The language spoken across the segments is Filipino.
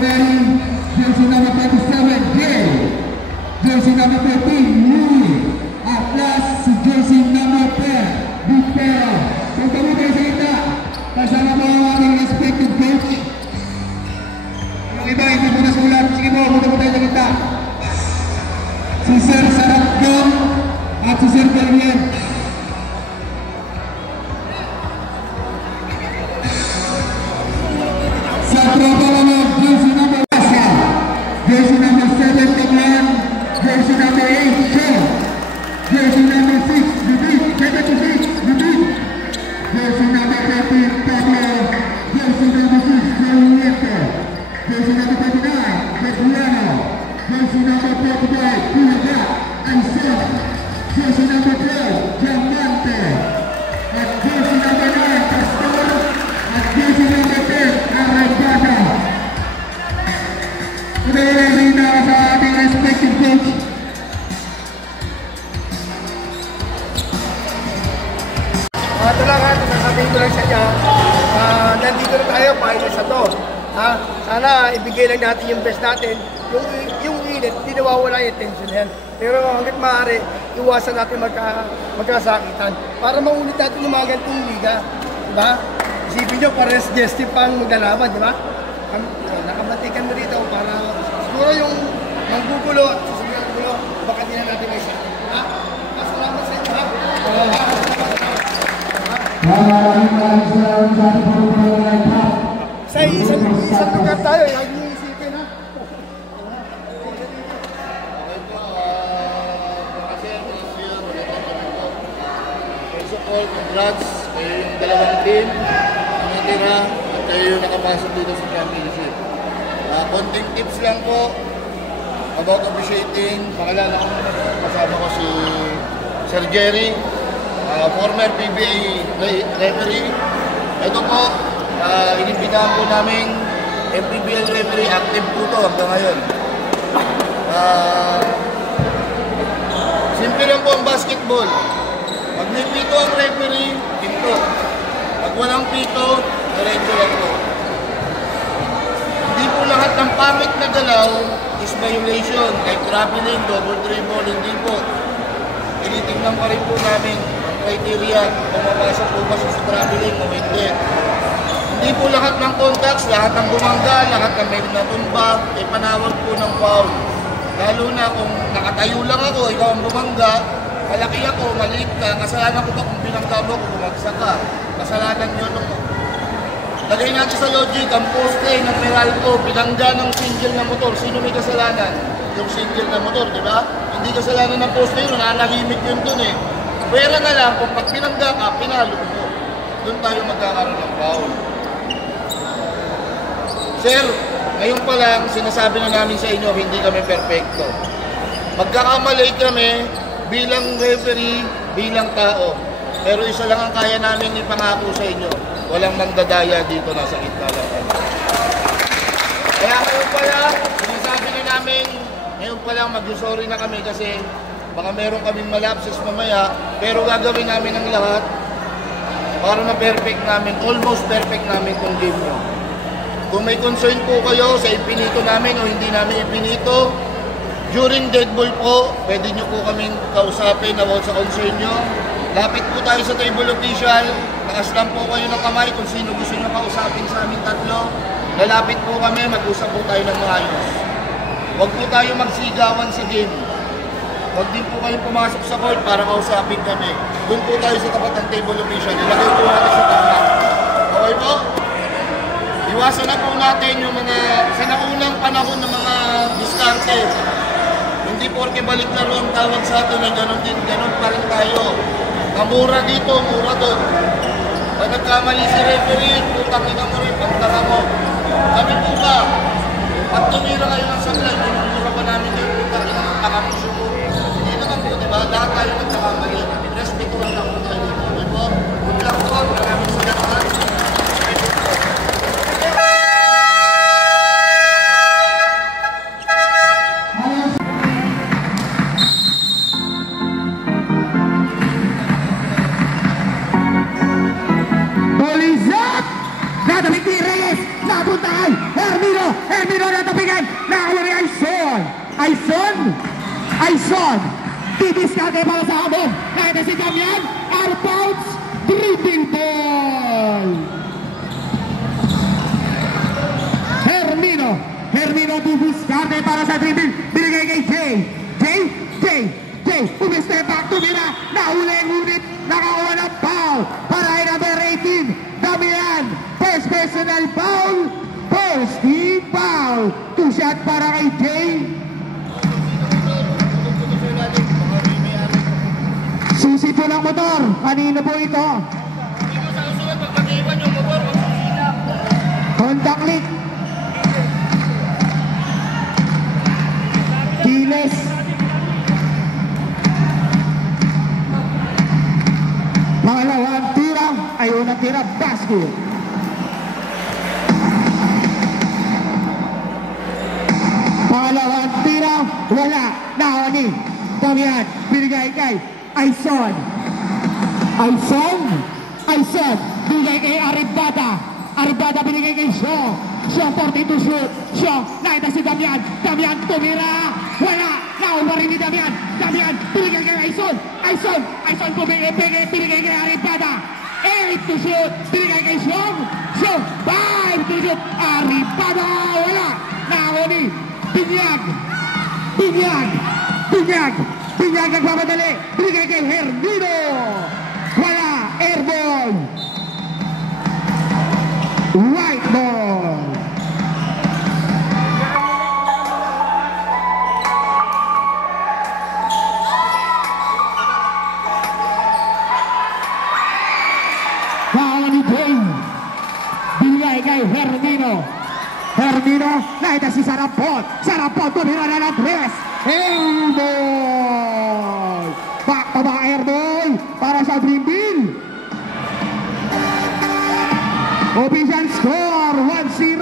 Mary, jersey number 37, Jay, jersey number 13, Louis, at last si jersey number 10, Bipero. Punta mo kayo sa kita, kasama mo ang aking respected coach. Yung iba, hindi mo na sulat. Sige mo, punta mo tayo sa kita. Si Sir Sarapdong at si Sir Berlien. Sa tropa mo, jersey number 1, jersey number 7, Tignan, jersey number 8, Sean, jersey number 6, Bibit, 76, Bibit, jersey number 13, Pablo, jersey number 6, Julieta, jersey number 39, Pedriano, jersey number 45, Pulaga, Aizon, jersey number 12, Diamante, at jersey number 9, Pastor, at jersey number 10, Arraigada. Tuloy na sa ating respective coach. Ito lang ha, sasabihin ko lang sa inyo, nandito na tayo, pahinga sa to. Sana ibigay lang natin yung best natin. Yung init, hindi nawawala yung tension yan. Pero hanggat maaari, iwasan natin magkasakitan para maulit natin yung mga ganitong liga. Diba? Isipin nyo, parehas Jesty pang maglalaban, diba? Nakabatikan mo dito para siguro yung manggugulo at susunod ang gulo, baka din natin may isa. Salamat sa inyo, ha? Sa isang lugar tayo, huwag niyo isipin, ha? First of all, congrats kayo yung dalawang team na natira at kayo yung nakapasok dito sa championship. Konting tips lang po about officiating. Pakilala ko kasama ko si Sir Jerry, former PBA referee. Ito po, inimbitahan po namin MPBL referee, active po ito hanggang ngayon. Simple lang po ang basketball. Pag may pito ang referee, pinto. Pag walang pito, diretso lang po. Hindi po lahat ng pangit na galaw is violation, like traveling, double dribble, hindi po. Tinitingnan pa rin po namin ang criteria kung mapasok po ba sa traveling o hindi. Hindi po lahat ng contacts, lahat ng bumangga, lahat ng may natumba, ay panawag po ng foul. Lalo na kung nakatayo lang ako, ikaw ang bumangga, malaki ako, maliit ka, kasalanan ko ba kung binangga mo kung bumagsak ka? Kasalanan nyo ito po. Lagay natin sa logic, ang poste ng Meralco, binangga ng single na motor. Sino may kasalanan? Yung single na motor, di ba? Hindi kasalanan ng poste yun, nanahimik yun dun eh. Pwera na lang, kung pag binangga ka, pinalo mo. Doon tayo magkakaroon ng foul. Sir, ngayon pa lang, sinasabi na namin sa inyo, hindi kami perfecto. Magkakamali kami bilang referee, bilang tao. Pero isa lang ang kaya namin ipangako sa inyo. Walang mandadaya dito, nasa gitna lang. Kaya ngayon pa lang, sinasabi na namin, ngayon pa lang mag-sorry na kami kasi baka meron kaming malapses mamaya. Pero gagawin namin ang lahat para na perfect namin, almost perfect namin itong game nyo. Kung may concern po kayo sa ipinito namin o hindi namin ipinito, during dead ball po, pwede nyo po kaming kausapin about sa concern nyo. Lapit po tayo sa table official, taas lang po kayo ng kamay kung sino gusto nyo kausapin sa aming tatlo. Lalapit po kami, mag-usap po tayo ng maayos. Huwag po tayo magsigawan sa game. Huwag din po kayo pumasok sa court para kausapin kami. Doon po tayo sa tapat ng table official. Ilagay po natin sa tapat. Okay po? Iwasan na po natin yung mga sa naunang panahon ng mga diskarte. Hindi porke balik laro ang tawag sa atin na gano'n din, gano'n pa rin tayo. Kamura dito, mura doon. Pag nagkamali si referee, putang ina mo rin, pagtara mo. Kami po ba? Pag tumira kayo ng sablay, mura pa namin yung putang ina mo, takamusyo po. Hindi naman po, diba? Lahat tayo nagkakamali. Respeto lang ako tayo dito. Diba? Good luck po, maraming salamat. Napuntahan Hermino natapingan. Nakawala ni Aison. Didiskarte para sa habon. Nakita si Damian. Outbounds. Dribbling ball. Hermino didiskarte para sa dribble. Binigay kay Jay. Umistep back, tumira. Nahuli ang unit. Nakakuha ng foul. Para kay number 18. Damian. First personal foul. First team foul. Two shot para kay Jay. Susi po ng motor. Kanina po ito. Contact leak. Giles. Pangalawang tira. Ayaw na tira. Basket. Pangalawang tira. Wala. Nahoni. Damian. Binigay kay Aison. Binigay kay Aribada binigay kay Shaw. 42 shoot. Shaw. Nakita si Damian. Damian tumira. Wala. Nakuha rin ni Damian. Binigay kay Aison binigay kay Aribada. 8 to shoot. Binigay kay Shaw. 5 to shoot. Aribada. Wala. Nakuha ni Pinyag nagpapadali. Binigay kay Hermino. Wala. Airball. White ball. Foul ni Jay. Binigay kay Hermino. Nakita si Sarapot tumira na ng tres. Airball. Back to back airball para sa dribble. Official score 1-0.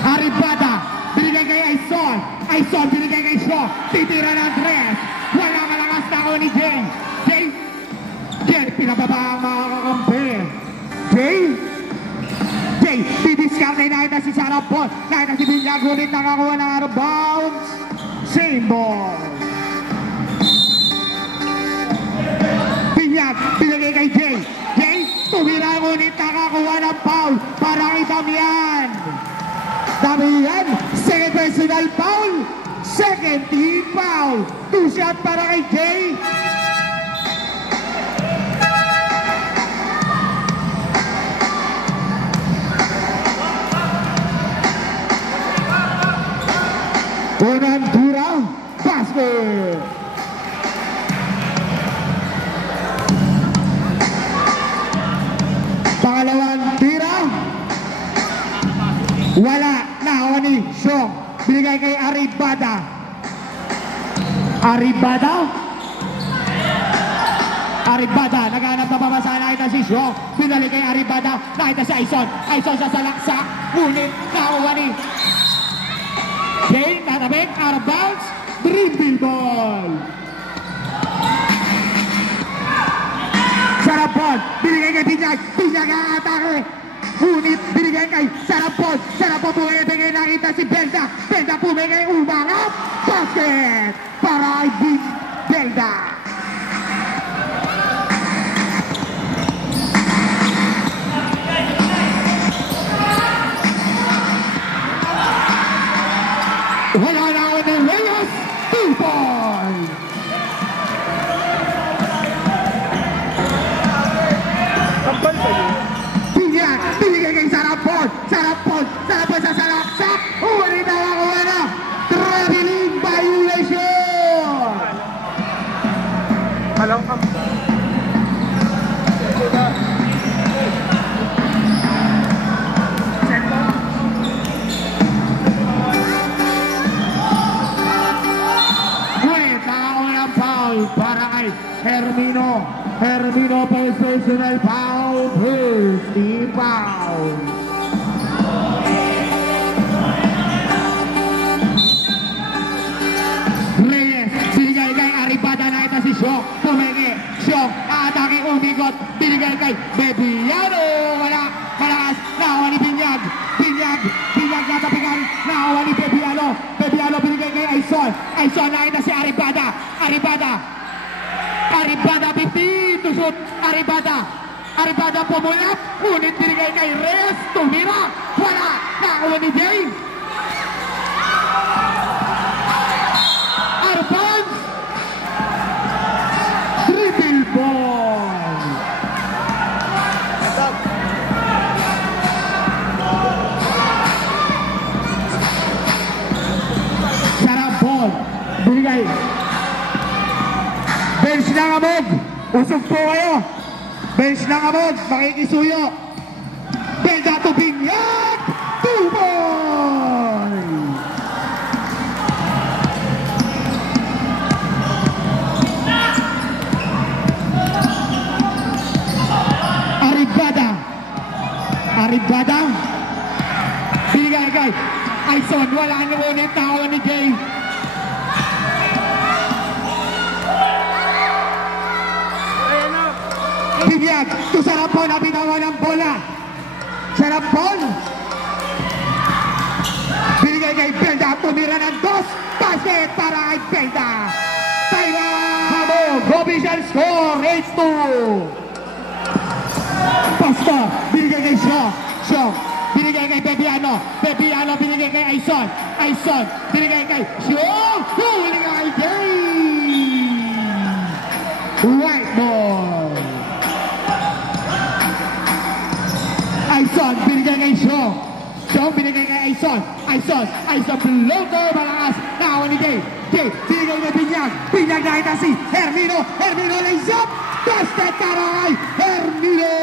Aribada binigay kay Aison binigay kay Shaw. Titira ng tres. Wala malakas na ako ni Jay. Pinababa ang mga kakampi. Jay, didiskarte. Nakita si Sarapot. Nakita si Binyag. Ulit nakakuha ng out of bounds. Same ball. Binyag, binigay kay Jay, tumira ulit. Nakakuha ng foul para kay Damian. Second personal foul. Second team foul. Two shot para kay Jay. Unang tira, basket. Pangalawang tira, wala. Nahawa ni Shaw. Binigay kay Aribada. Naghanap na pamasa. Nakita si Shaw. Binalik kay Aribada. Nakita si Aison sa salaksak. Ngunit nahawa ni Jay, natabik, out of bounds, dribble ball. Sarapot, binigay kay Pinyag ang atake. Ngunit binigay kay Sarapot bumigay, nakita si Belda bumigay, umangat, basket para kay Belda. Wala na ako ng Reyes, 2 points. Kampal kayo. Binigay kay Sarapot sa salaksak. Ulit na ako na. Traveling violation. Alam kampal. Para kay Hermino, first personal foul, first team foul. Reyes, binigay kay Aribada. Nakita si Shaw, atake, umigot, binigay kay Bebiano. Wala, malakas Aribada 50 to shoot. Aribada pumulat. Ngunit binigay kay Reyes. Tumira. Wala. Nakakuha ni Jay. Arpan. Triple ball. Sarap ball. Binigay. Bench ng Amog. Usog po kayo. Bench ng Amog. Makikisuyo. Belda to Binyag. 2 ball. Aribada. Binigay kay Aison. Wala na muna yung tawa ni Jay. Binyag. To Sarapon. Nabitawan ng bola. Sarapon. Binigay kay Belda. Tumira ng 2. Basket para kay Belda. Hamog. Official score. 8-2. Pastor, binigay kay Shaw, binigay kay Bebiano, binigay kay Aison, binigay kay Shaw, huli ka kay Jay! White ball! Aison, binigay kay Shaw, binigay kay Aison, floater, malakas, nakawa ni Jay, binigay kay Binyag nakita si Hermino lays up! Basket para kay Hermino!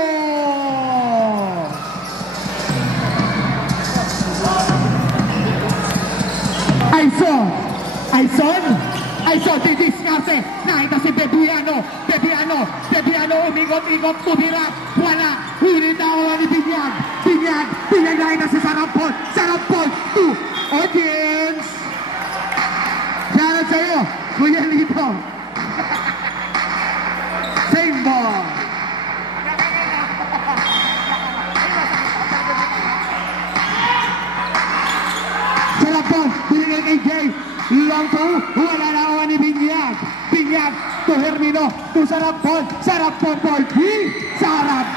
Aison, didiskarte. Nakita si Bebiano, umikot, tumira. Wala, huli na ni Binyag. Nakita si Sarapon, 2. Audience! Shoutout sa'yo, Kuya Lito. Same ball. Sarapon, binigay kay Jay. Long to, wala na ako ni Binyag to Hermino, to Sarapon ball B. Sarapon!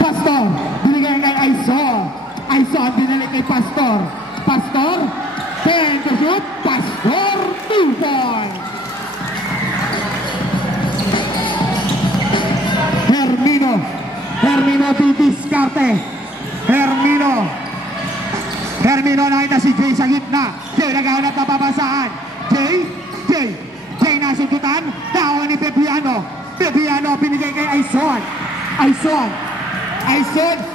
Pastor, binigay kay Aison, binigay kay Pastor, 10 to shoot, Pastor, 2 points. Hermino didiskarte. Hermino nakita si Jay sa gitna. Jay naghahanap na papasahan. Jay nasuntutan. Tawa ni Bebiano, binigay kay Aison,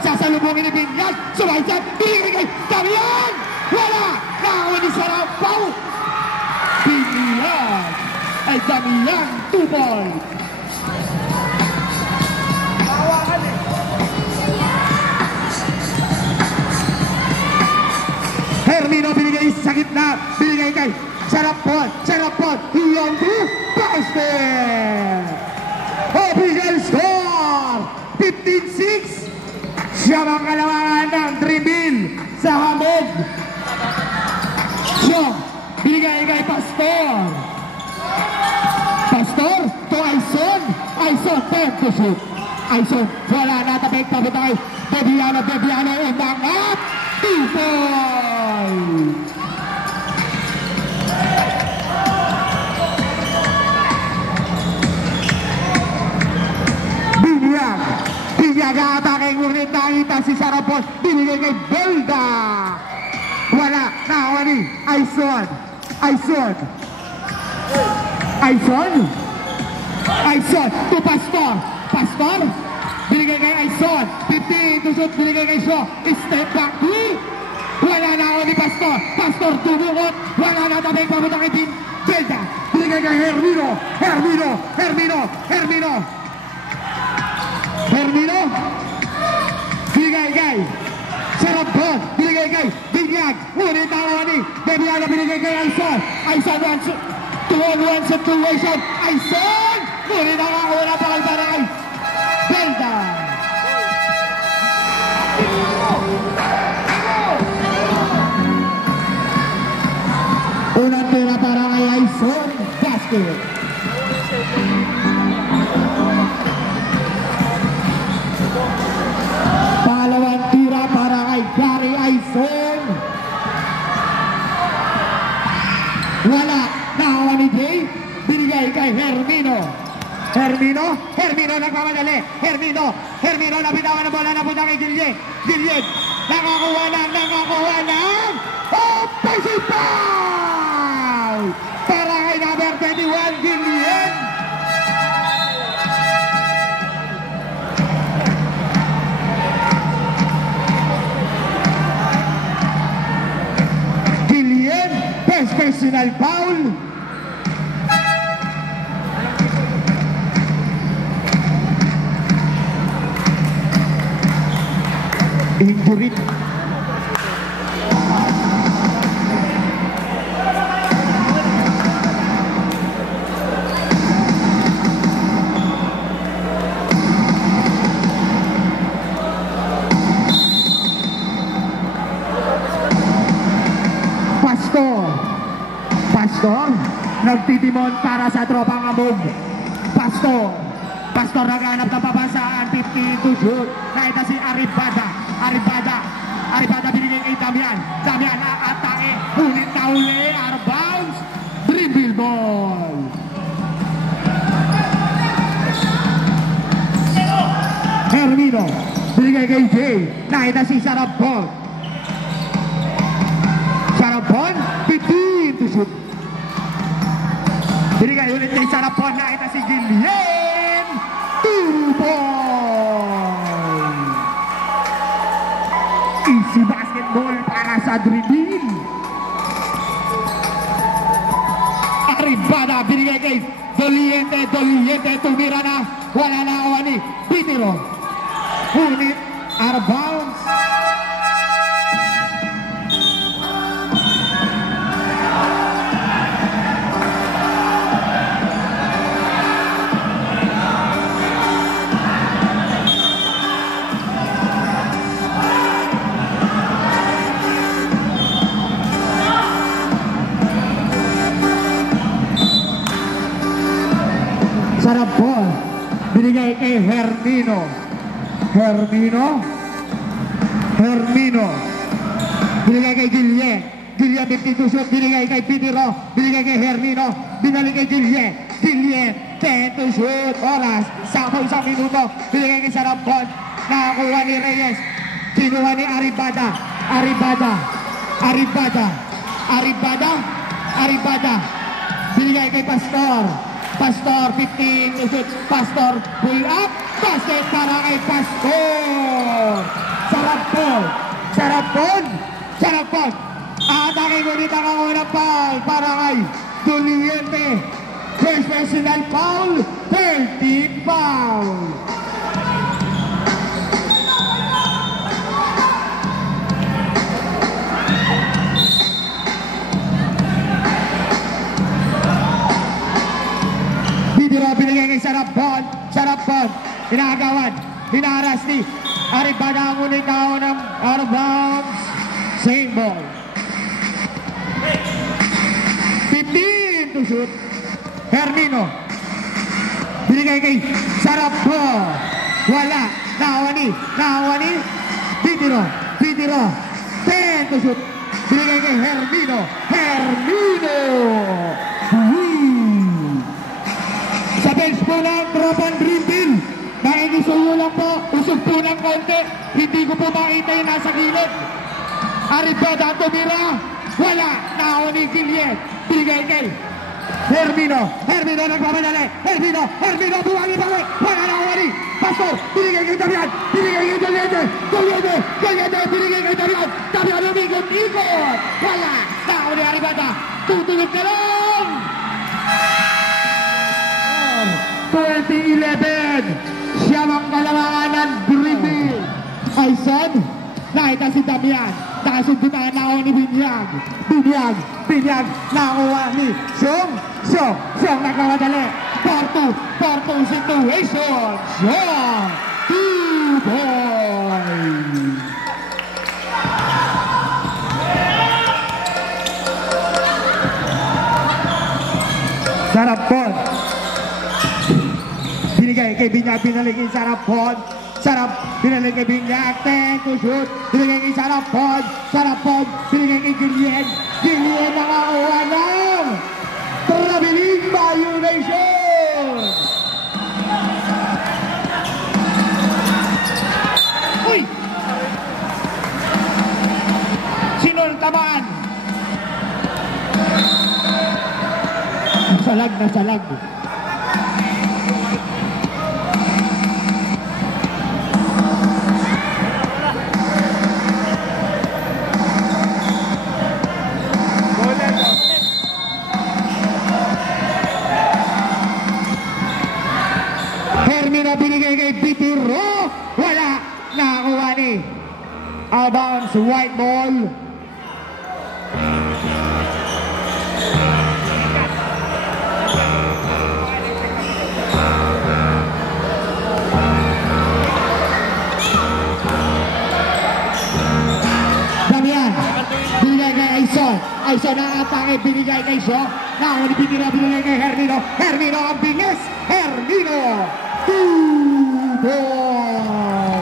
sasalubungin ni Binyag. Sumaysat, binigay kay Damian. Wala, nakawa ni Sarapaw. Binyag ay Damian, 2 points. Hermino binigay sa gitna, binigay kay Sarapon, long to basket! Official score, 15-6. Siya ang kalawangan ng dribble sa Hamog. Siya, binigay kay Pastor to Aison, 10 to shoot. Aison, wala na, tabi tayo. Bebiano, umangat. 2 points. Binyag atake, ngunit nakita si Sarapon, binigay kay Belda. Wala, nakawa ni Aison, to Pastor, binigay kay Aison, 15 to shoot, binigay kay Shaw, step back 3. Wala na ako ni Pastor tumukot, wala na tabi papunta kay Team Belda. Binigay kay Hermino, binigay kay Sarapon, binigay kay Binyag, ngunit nakawa ni Bebiano, binigay kay Aison, 2-on-1 situation, Aison, ngunit nakakuha pa kay Belda. Unang tira para kay Aison Basket. Pangalawang tira para kay Gary Aison. Wala. Nakawa ni Jay. Binigay kay Hermino. Hermino nagmamadali. Hermino nabitawan ng bola na punta kay Gillian. Nakakuha ng offensive foul para kay number 21 Gillian. First personal foul. Injury. Pastor, nagtitimon para sa tropang abog. Pastor naghanap ng pabasaan, 15 to shoot. Nakita si Arribada binigay kay Damian aatake, ulit na uli, out of bounds, dribble ball. Hermino, binigay kay Jay, nakita si Sarapon, 15 to shoot. Binigay ulit kay Sarapon, nakita si Gillian, 2 ball. Easy basketball para sa dribble. Arribada, binigay kay Doliente, tumira na, wala na awa ni Pitiro. Unit, out of bounds. Sarap ball, binigay kay Hermino, binigay kay Gillian, 52 shoot, binigay kay Pitiro, binigay kay Hermino, binalik kay Gillian, 10 to shoot, oras, 10 minuto, binigay kay Sarap ball, nakakuha ni Reyes, kinuha ni Arribada, binigay kay Pastor, 15 to shoot. Pastor, pull up. Basket para kay Pastor. Sarapon. Atake ngunit ang unang foul para kay Doliente. First personal foul, 13 foul. Binigay kay Sarapon, inagawan, hinaras ni Arribada, ang ulit na ng out of bounds, same ball. 15 to shoot. Hermino, binigay kay Sarapon, wala, nakawa ni Pitiro, 10 to shoot, binigay kay Hermino, sa bench po ng tropang dribble. Nainisuyo lang po, usog po ng konti, hindi ko po makita yung nasa gilid. Arribada tumira, wala, nakawa ni Gillian, binigay kay Hermino nagmamadali, Hermino buwagi, wala, nakawa ni Pastor, binigay kay Damian, binigay kay Doliente, binigay kay Damian umikot, wala, nakawa ni Arribada, tutulog na lang. 2011, siya ang kalamangan ng dribble. Aison, nakita si Damian, nakasundutan na ako ni Binyag, nakuha ni Xiong nagmamadali, 4-2 situation, Xiong, 2 ball. kay Binyag, binalik kay Sarapon. Binalik kay Binyag, 10 to shoot. Binigay kay Sarapon. Binigay kay Gillian. Gillian nakakuha ng traveling violation. Uy! Sinultaman. Nasalag. Hermino binigay kay Pitiro. Wala. Nakakuha ni. Out of bounds, white ball. Binigay kay Aison ang atake, binigay kay Shaw. Nakuha ni Pitiro, binigay kay Hermino. Hermino ang bingis. Hermino 2-ball.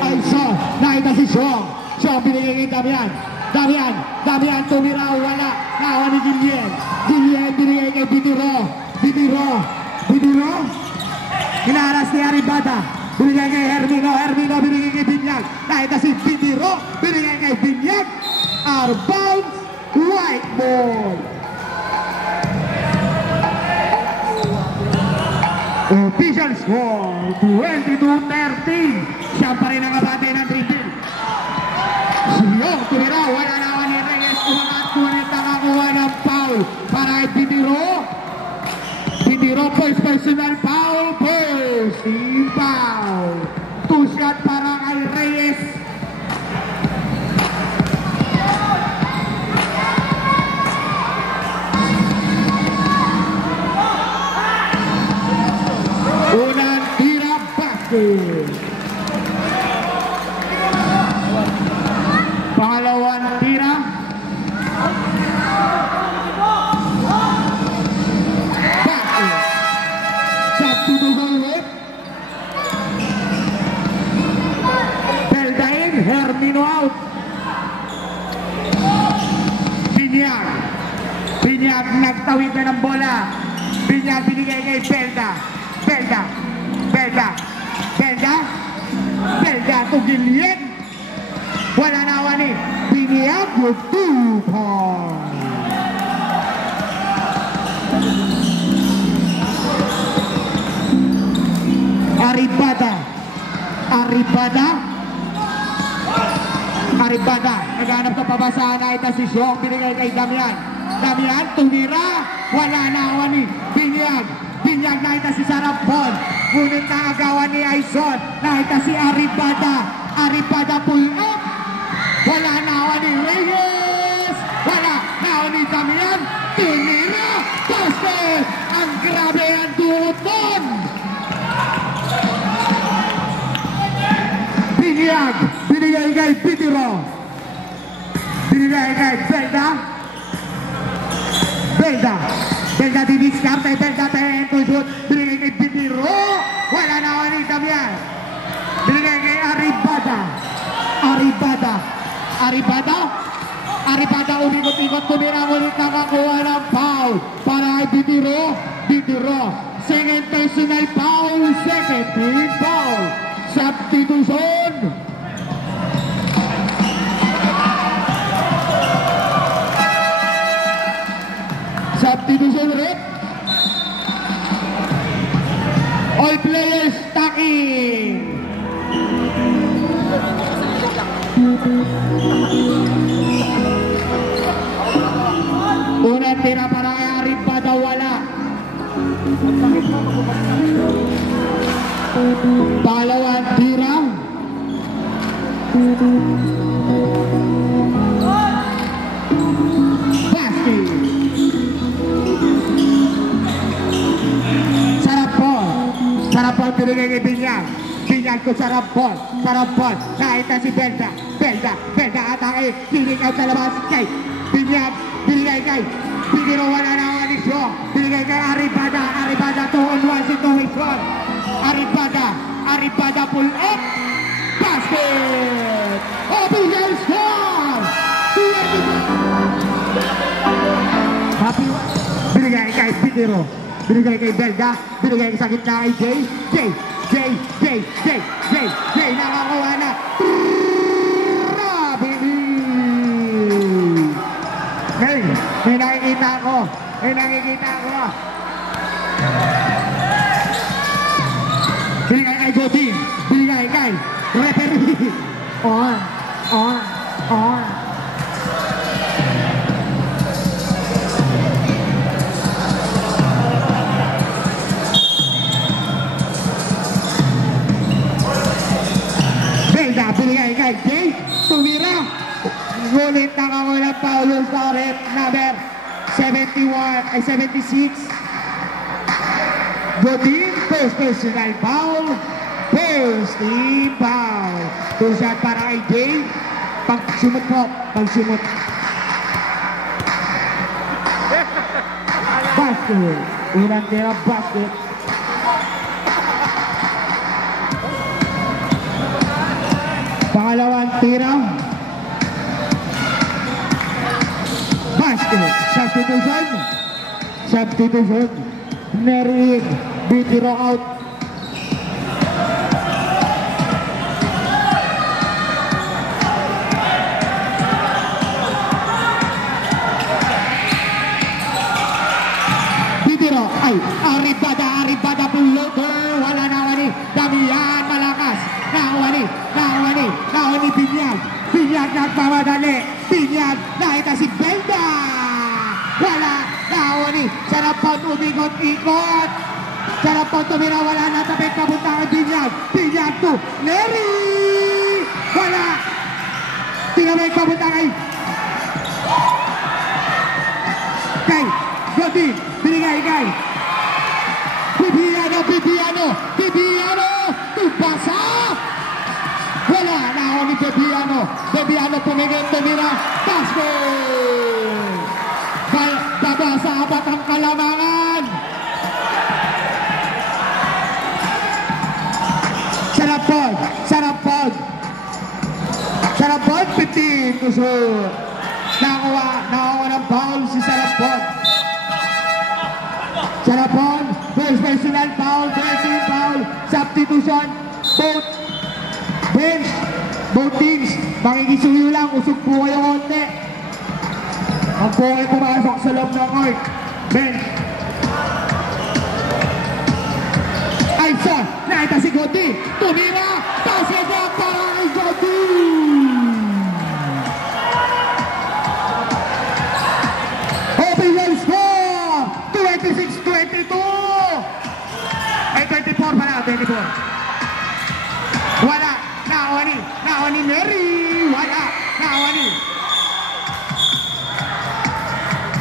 Aison, nakita si Shaw. Shaw binigay kay Damian. Damian tumira, wala. Nakuha ni Gillian. Gillian binigay kay Pitiro. Hinaras ni Aribada. Binigay kay Hermino binigay kay Binyag. Nakita si Pitiro, binigay kay Binyag. Out of bounds, white ball. Official score, 22-13. Siya pa rin ang kabate ng triple. Siyong tumira, wala naman ni Reyes. Umangat, ngunit nakakuha ng foul para kay Pitiro. First personal foul, first team foul. 2 shot para kay Reyes. Unang tira, basket. Pangalawang tira. Basket. Substitution ulit. Beldain, Hermino out. Binyag nagtawid na ng bola. Binyag binigay kay Belda to Gillian. Wala nawa ni Binyag with 2 points. Aribada naghanap ng pabasahan na ito si Xiong, binigay kay Damian tumira, wala nawa ni Binyag na ito si Sarapon, ngunit nakagawa ni Aison, na ito si Aribada pull up, wala nawa ni Reyes, wala nawa ni Damian, tumira, basket. Ang grabe ang duton. Binyag binigay kay Pitiro, binigay kay Belda didiskarte, Belda to shoot, binigay kay Pitiro, wala nawa ni Damian, binigay kay Aribada umikot-ikot, tumira ulit, nakakuha ng foul para kay Pitiro, second personal foul, second team foul. Substitution. Substitution ulit. All players stacking. Unang tira para kay Aribada, wala. Pangalawang tira. Basket. Sarapon binigay kay Binyag ko Sarapon. Nakita si Belda atake, binigay sa labas kay Binyag, binigay kay Pitiro, wala na ni Xiong, binigay kay Aribada 2-on-1 situation. Arribada pull up. Basket! Official score! Happy binigay kay Pitero. Binigay kay Belga. Binigay sa gitna kay Jay. Nakakuha na. Hey, may nakikita ko. Binigay kay Godin. Binigay kay referee. On. Belda, binigay kay Jay. Tumira. Ngunit nakakuha foul sa rep number 76. Godin, first personal foul. First team foul. Two shot para kay Jay. Pagsumot po. Basket. Unang tira basket. Pangalawang tira. Basket. Substitution. Nerin. Bitiro out. Bitiro. Ay. Arribada pullover. Wala na wani. Damian malakas. Nawani. Binyag nagmamadali. Binyag nakita si Belda. Wala. Nawani. Sarapon umigot-ikot. Sarapon tumira. Wala na. Tapit kapunta kay Binyag. Binyag to. Neri. Wala. Tinamay kapunta kay Godin. Binigay kay Bibiano. Tupasa. Wala na ako ni Bibiano tumira. Basket. Baba sa apat ang kalamangan. Sarapod 15 to shoot. Nakakuha ng foul si Sarapod. First personal foul, first team foul, substitution, both teams, makikisuyo lang, usog po kayo konti. Ang po ay pumasok sa loob ng court. Bench. Aison, nakita si Godin, tumira, basket na para kay Godin. Official score, 26-22. Ay, 24 pala, 24. Wala, Nawani Neri. Wala, Nawani.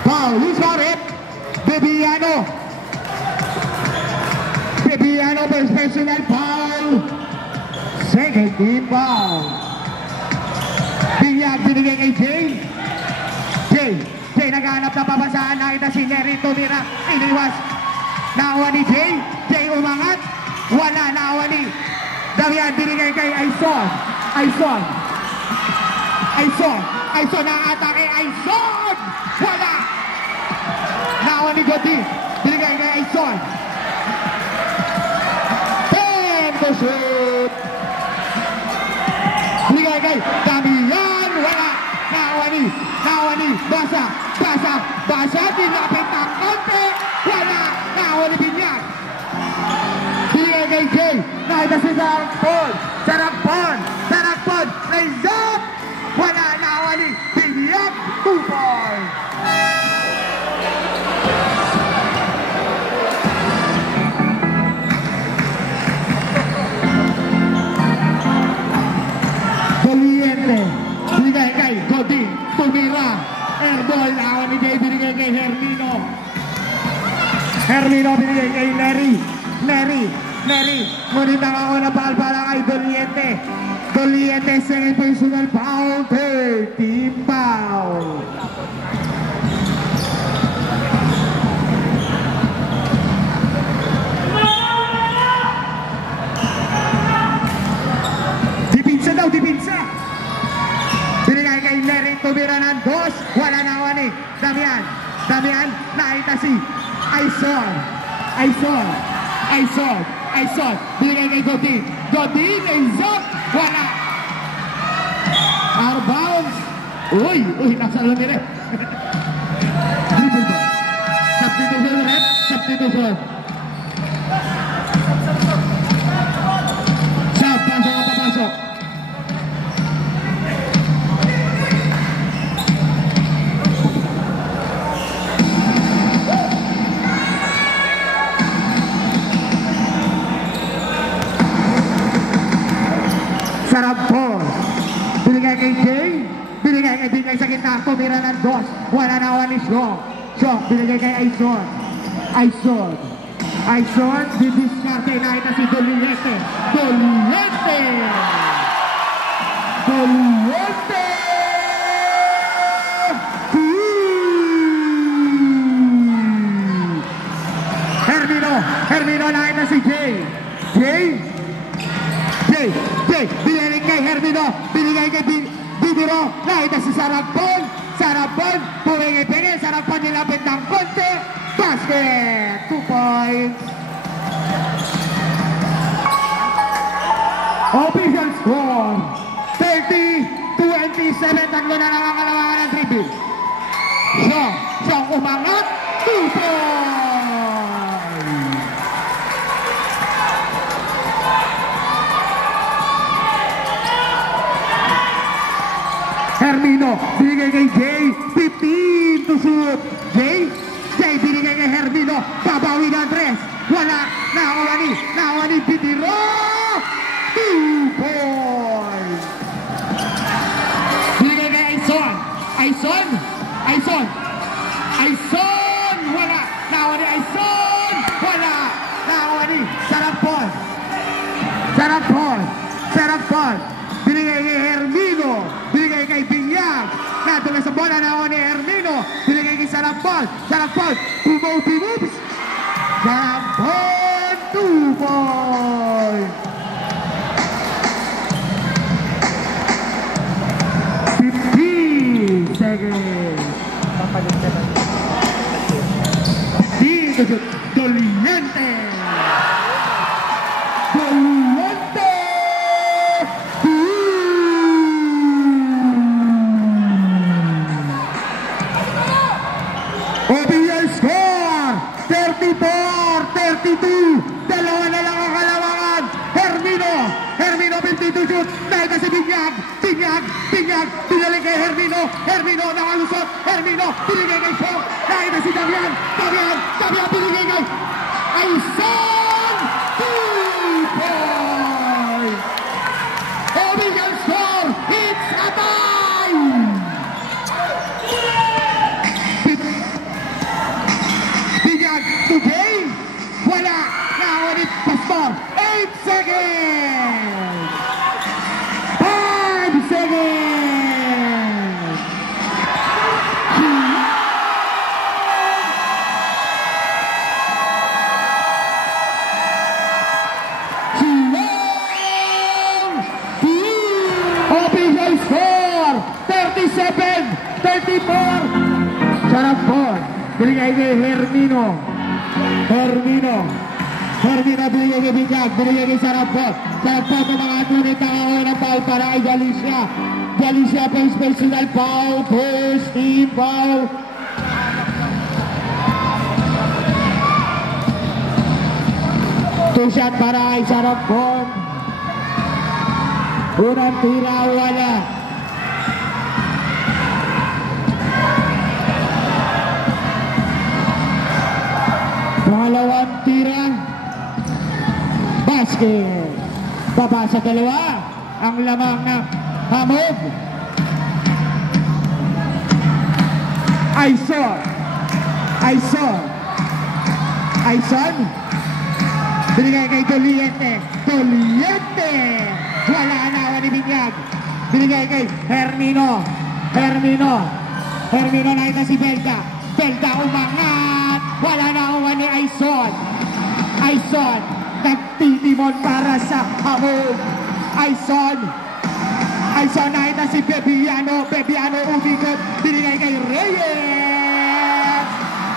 Foul, who's got it? Bibiano, first personal foul. Second team foul. Binyag, binigay kay Jay, naghanap na pabasahan. Nakita si Neri tumira. Iniwas. Nawani Jay umangat. Wala, Nawani. Damian, binigay kay Aison. Ang atake, Aison. Wala. Nawani Godin. Binigay kay Aison. 10 to shoot. Binigay kay Damian. Wala. Nawani. Basa. Dinapit ang konti. Wala. Nawani Binyag. Binigay kay Jay. Nakita si Sarapon. Raise up. Wala. Nawani Binyag. 2 points. Doliente. Binigay kay Godin. Tumira. Airball. Nawani Jay. Binigay kay Hermino binigay kay Neri. Ngunit nakakuha na foul para kay Doliente, second personal foul, third team foul. tumira ng dos, wala na wani. Damian, nakita si Aison, binigay kay Godin, Aison, wala. Out of bounds. Uy, nasa lumire. Substitution, red, substitution. Pasok. Sarap po. Binigay kay Jay. Binigay sa gitna. Tumira ng dos. Wala na wani Shok. Binigay kay Aison. Didiskarte. Nakita si Doliente. Hermino nakita si Jay. Binigay kay Hermino. Binigay kay Bidiro. Nakita si Sarapon. Pumingipingin. Sarapon nilapit ng konti. Basket. 2 points. Official score 30-27. Tatlo na lang ang kalawangan ng dribble. Siyang umangat. 2 points. Hermino, binigay kay Jay, 15 to shoot. Jay, binigay kay Hermino, babawi ng Andres. Wala, nakawani, Bidiro. 2 points. Binigay kay Aison, wala, nakawani, nakawani, Sarapon. Binigay kay Hermino, binigay kay Binyag, natuloy sa bola na ni Hermino, binigay kay Sarapon, moves, Sarapon, 2 points. 15 seconds. Dito, Doliente. OBL score 34-32. Dalawa na lang ang kalawangan. Hermino 52 shoot. Dahil na si Binyag. Binalik kay Hermino nakalusot. Hermino binigay kay Shok. Dahil na si Damian binigay kay Aison. 2 points. OBL score. It's a tie. Today, wala, nakawanit Pastor, 8 seconds! 5 seconds! Official score, 37-34. Sarap po, binigay kay Hermino binigay kay Binyag, binigay kay Sarapot umangat ngunit nakakawa ng foul para kay Galicia first personal foul, first team foul. Two shot para kay Sarapot, unang tira wala. Pangalawang tira, basket. Baba sa dalawa, ang lamang ng hamog. Aison, binigay kay Doliente, wala na ni Binyag, binigay kay Hermino, nakita si Belga umangat, wala na ni Aison, nagtitimon para sa hamog. Aison Aison nakita si Bebiano. Bebiano umikot. Binigay kay Reyes.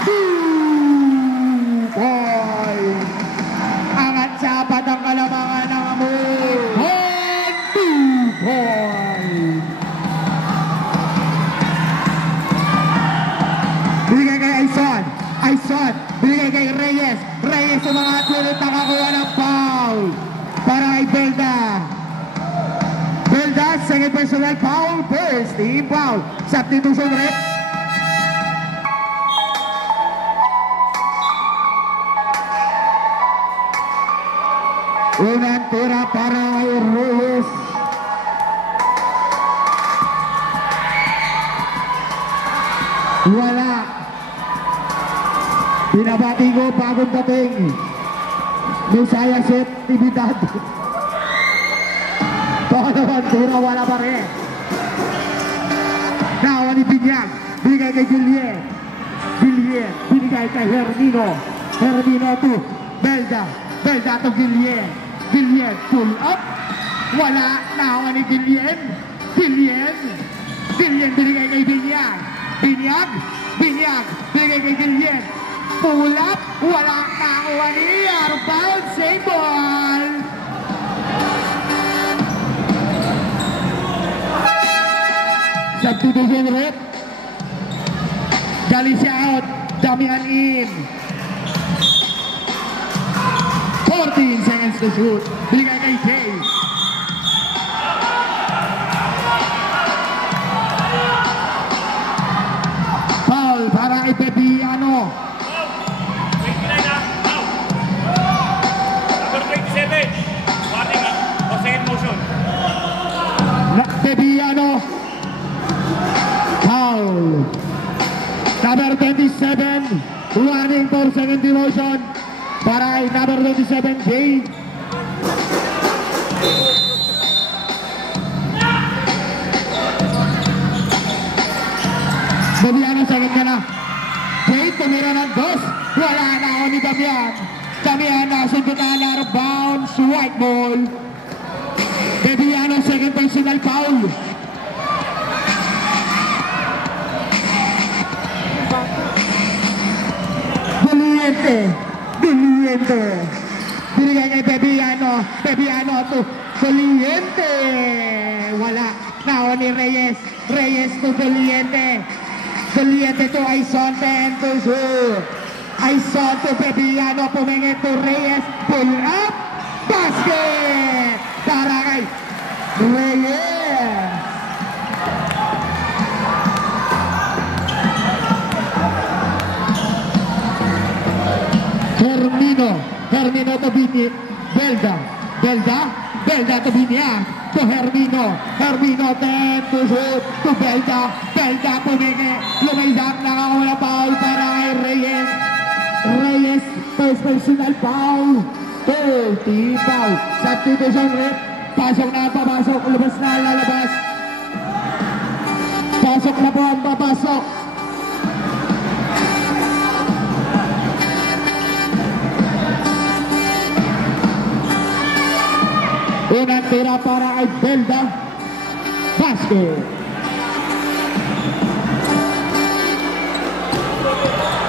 2 point. Angat sa apat ang kalamangan ng Amon. 2 point. Binigay kay Aison. Aison. Binigay kay Reyes. Reyes sa mga atlet nakakuha ng foul. Para kay Belda. Belda, second personal foul. First team foul. Substitution rep. Unang tira para kay Reyes. Wala. Binabati ko bagong dating. Misaya set, Tibidad. Pangalawang tira, wala pa rin. Nawa ni Binyag. Binigay kay Gillier. Gillier. Binigay kay Hermino. Hermino to Belda. Belda to Gillier. Gillier pull up. Wala. Nawa ni Gillier. Gillier. Gillier binigay kay Binyag. Binyag. Binyag. Binigay kay Gillier. Pull up. Wala. Nakuha ni Arbal. Save ball. Substitution rep. Galicia out. Damian in. 14 seconds to shoot. Binigay kay Jay. Foul para kay Bebiano. Number 27. Warning up. O second motion. Bebiano. Foul. Number 27. Warning for second demotion. Para kay number 27, Jay. Bebiano, second ka na. Jay, tumira ng dos. Wala na ako ni Damian. Damian na sundutan na bounce, white ball. Bebiano, second personal foul. Diliente. Diliente. Binigay kay Bebiano. Bebiano to Diliente. Wala. Naon ni Reyes. Reyes to Diliente. Diliente to Aison. 10 to shoot. Aison to Bebiano. Pumingin to Reyes. Pull up. Basket. Para kay Reyes. Hermino to Belda. Belda to Binyag. To Hermino. Hermino 10 to shoot. To Belda. Belda pumingin. Lumaysak na wala foul para kay Reyes. Reyes first personal foul. 30 foul. Substitution rep. Pasok na papasok. Labas na lalabas. Pasok na po ang papasok. Unang tira para kay Belda. Basket.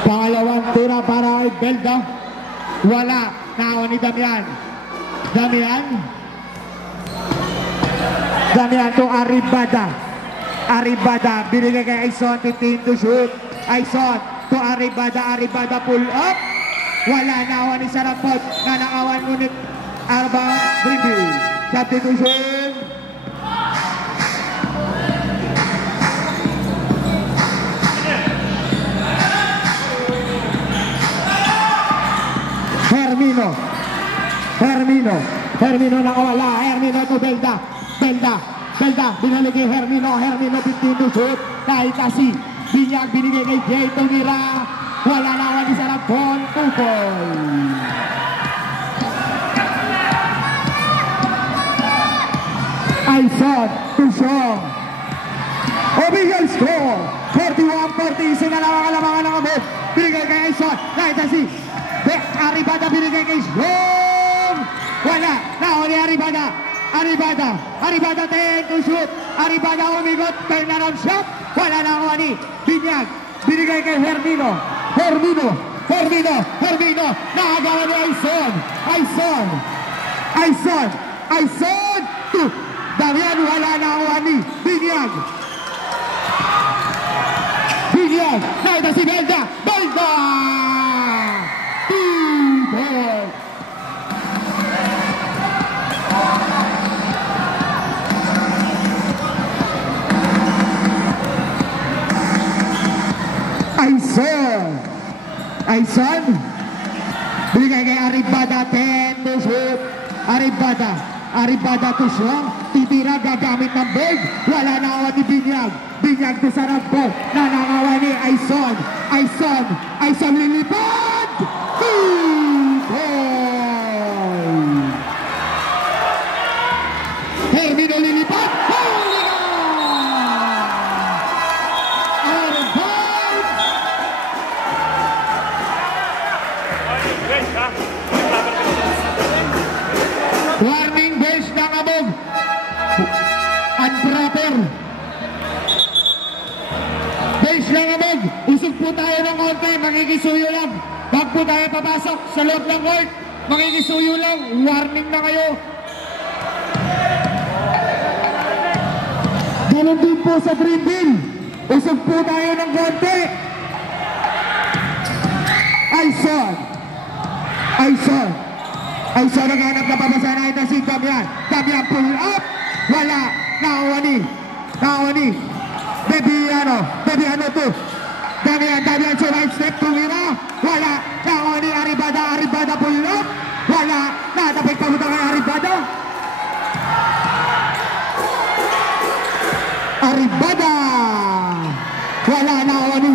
Pangalawang tira para kay Belda. Wala. Naon ni Damian. Damian to Arribada. Arribada. Binigay kay Aison. 15 to shoot. Aison to Arribada. Arribada pull up. Wala. Naon ni Sarapot. Nanakawan ngunit Arba dribble. Substitution. Hermino nakawala. Hermino to Belda. Binalik kay Hermino. Hermino 15 to shoot. Kahit kasi Binyag binigay kay Jay. Tumira. Wala na ni Sarapon. 2 points. Aison to Shong. Official score 41-40. Sinalawa kalamangan ng Amon. Binigay kay Aison. Kahit kasi Arribada binigay kay Shong. Wala. Naon ni Arribada. Arribada 10 to shoot. Arribada umigot, turnaround shot. Wala na ako ni Binyag. Binigay kay Hermino. Nakagawa ni Aison. Damian, wala na ako ni Binyag. Nakita si Belda. 2-point. Aison. Binigay kay Arribada 10 to shoot. Arribada to shoot. Titira, gagamit ng bird. Wala na awan ni Binyag to sarap po. Nanangawan ni Aison lilipad. 2-point. Hermino lilipad. Warning bench ng abog. Unproper. Bench ng abog. Usog po tayo ng konti. Makikisuyo lang. Wag po tayo papasok sa loob ng court. Makikisuyo lang. Warning na kayo. Ganun din po sa dribble. Usog po tayo ng konti. Aison naghanap na pabasa na ito si Damian pull up. Wala. Nakawani. Bebiano to. Damian sa right step. Tumira. Wala. Nakawani. Arribada pull up. Wala. Natapit pabuta kay Arribada. Wala. Nakawani.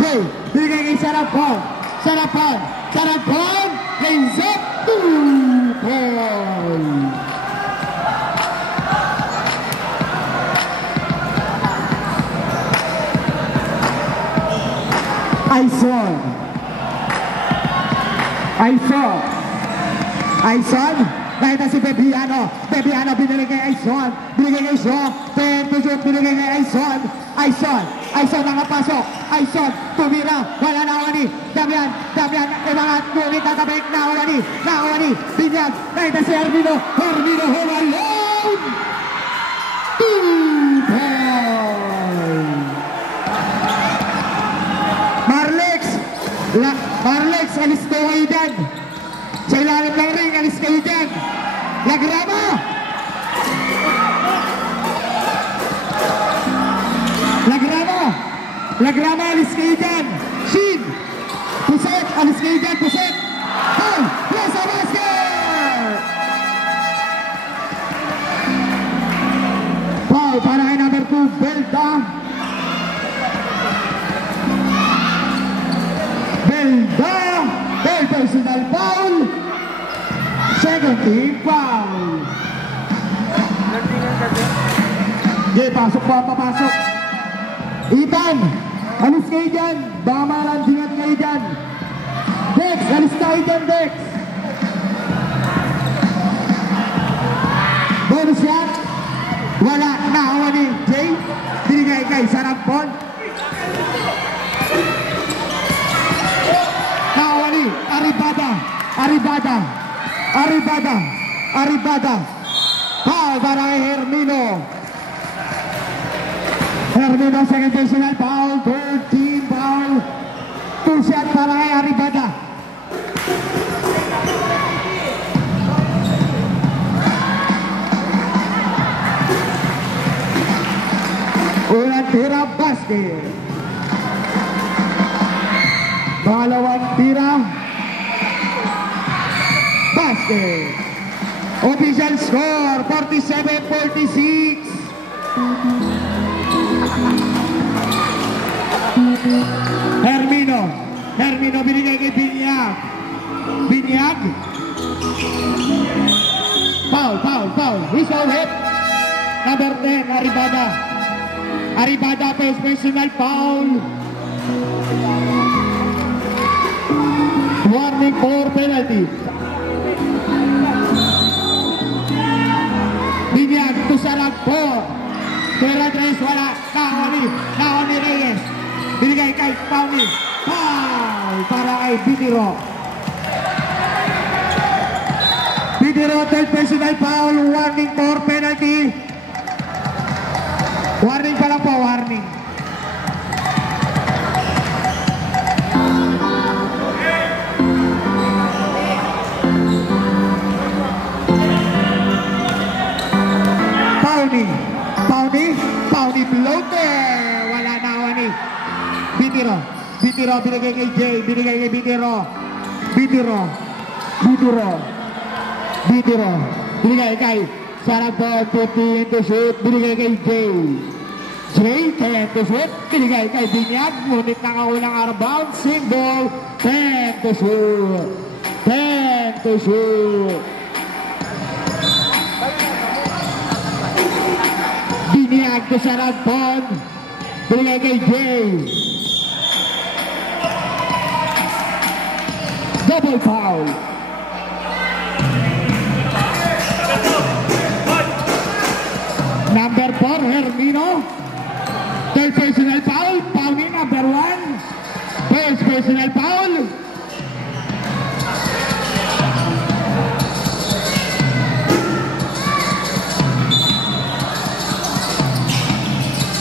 Jay. Bigay kay Sarapon. Raise up. 2-point. Aison. Nakita si Bebiano binigay kay Aison. Binigay kay Aison. Aison nakapasok. Aison tumira. Wala na ako ni Damian. Imangat ngunit tatabik na ako ni Binyag. Nakita si Hermino home alone. 2-point. Marlex, alis ko kayo dyan. Sa ilalim ng ring, alis kayo dyan. Lagrama, alis kayo dyan. Shin, Puset, alis kayo dyan. Foul, plus a basket! Foul para kay number 2, Belda. Third personal foul. Second team foul. Papasok. Ethan, alis kayo dyan. Baka malandingan kayo dyan. Dex, alis tayo dyan, Dex. Bonus shot. Wala. Nakawa ni Jay. Binigay kay Sarapon. Nakawa ni Arribada. Foul para kay Hermino. Second personal foul. Third team foul. 2 shot para kay Arribada. Unang tira, basket. Pangalawang tira, basket. Official score, 47-46. Hermino binigay kay Binyag. Foul. Whistle hit. Number 10, Arribada first personal foul. Warning for penalty. sarap po. Pero Andres, wala. Naoni Reyes. Binigay kay Pauli. Foul para kay Bitiro. Bitiro, third personal foul. Warning for penalty. Warning pa lang po, warning. Pauni floater. Wala na awani. Bitiro, binigay kay Jay, binigay kay Bitiro. Binigay kay Sarabon, 50 to shoot, binigay kay Jay. Jay, 10 to shoot, binigay kay Binyag, ngunit nakakulang outbound, symbol, 10 to shoot. Binyag to Sarabon, binigay kay Jay. Double foul. Number 4, Hermino. Third personal foul. Pauli, number 1. First personal foul.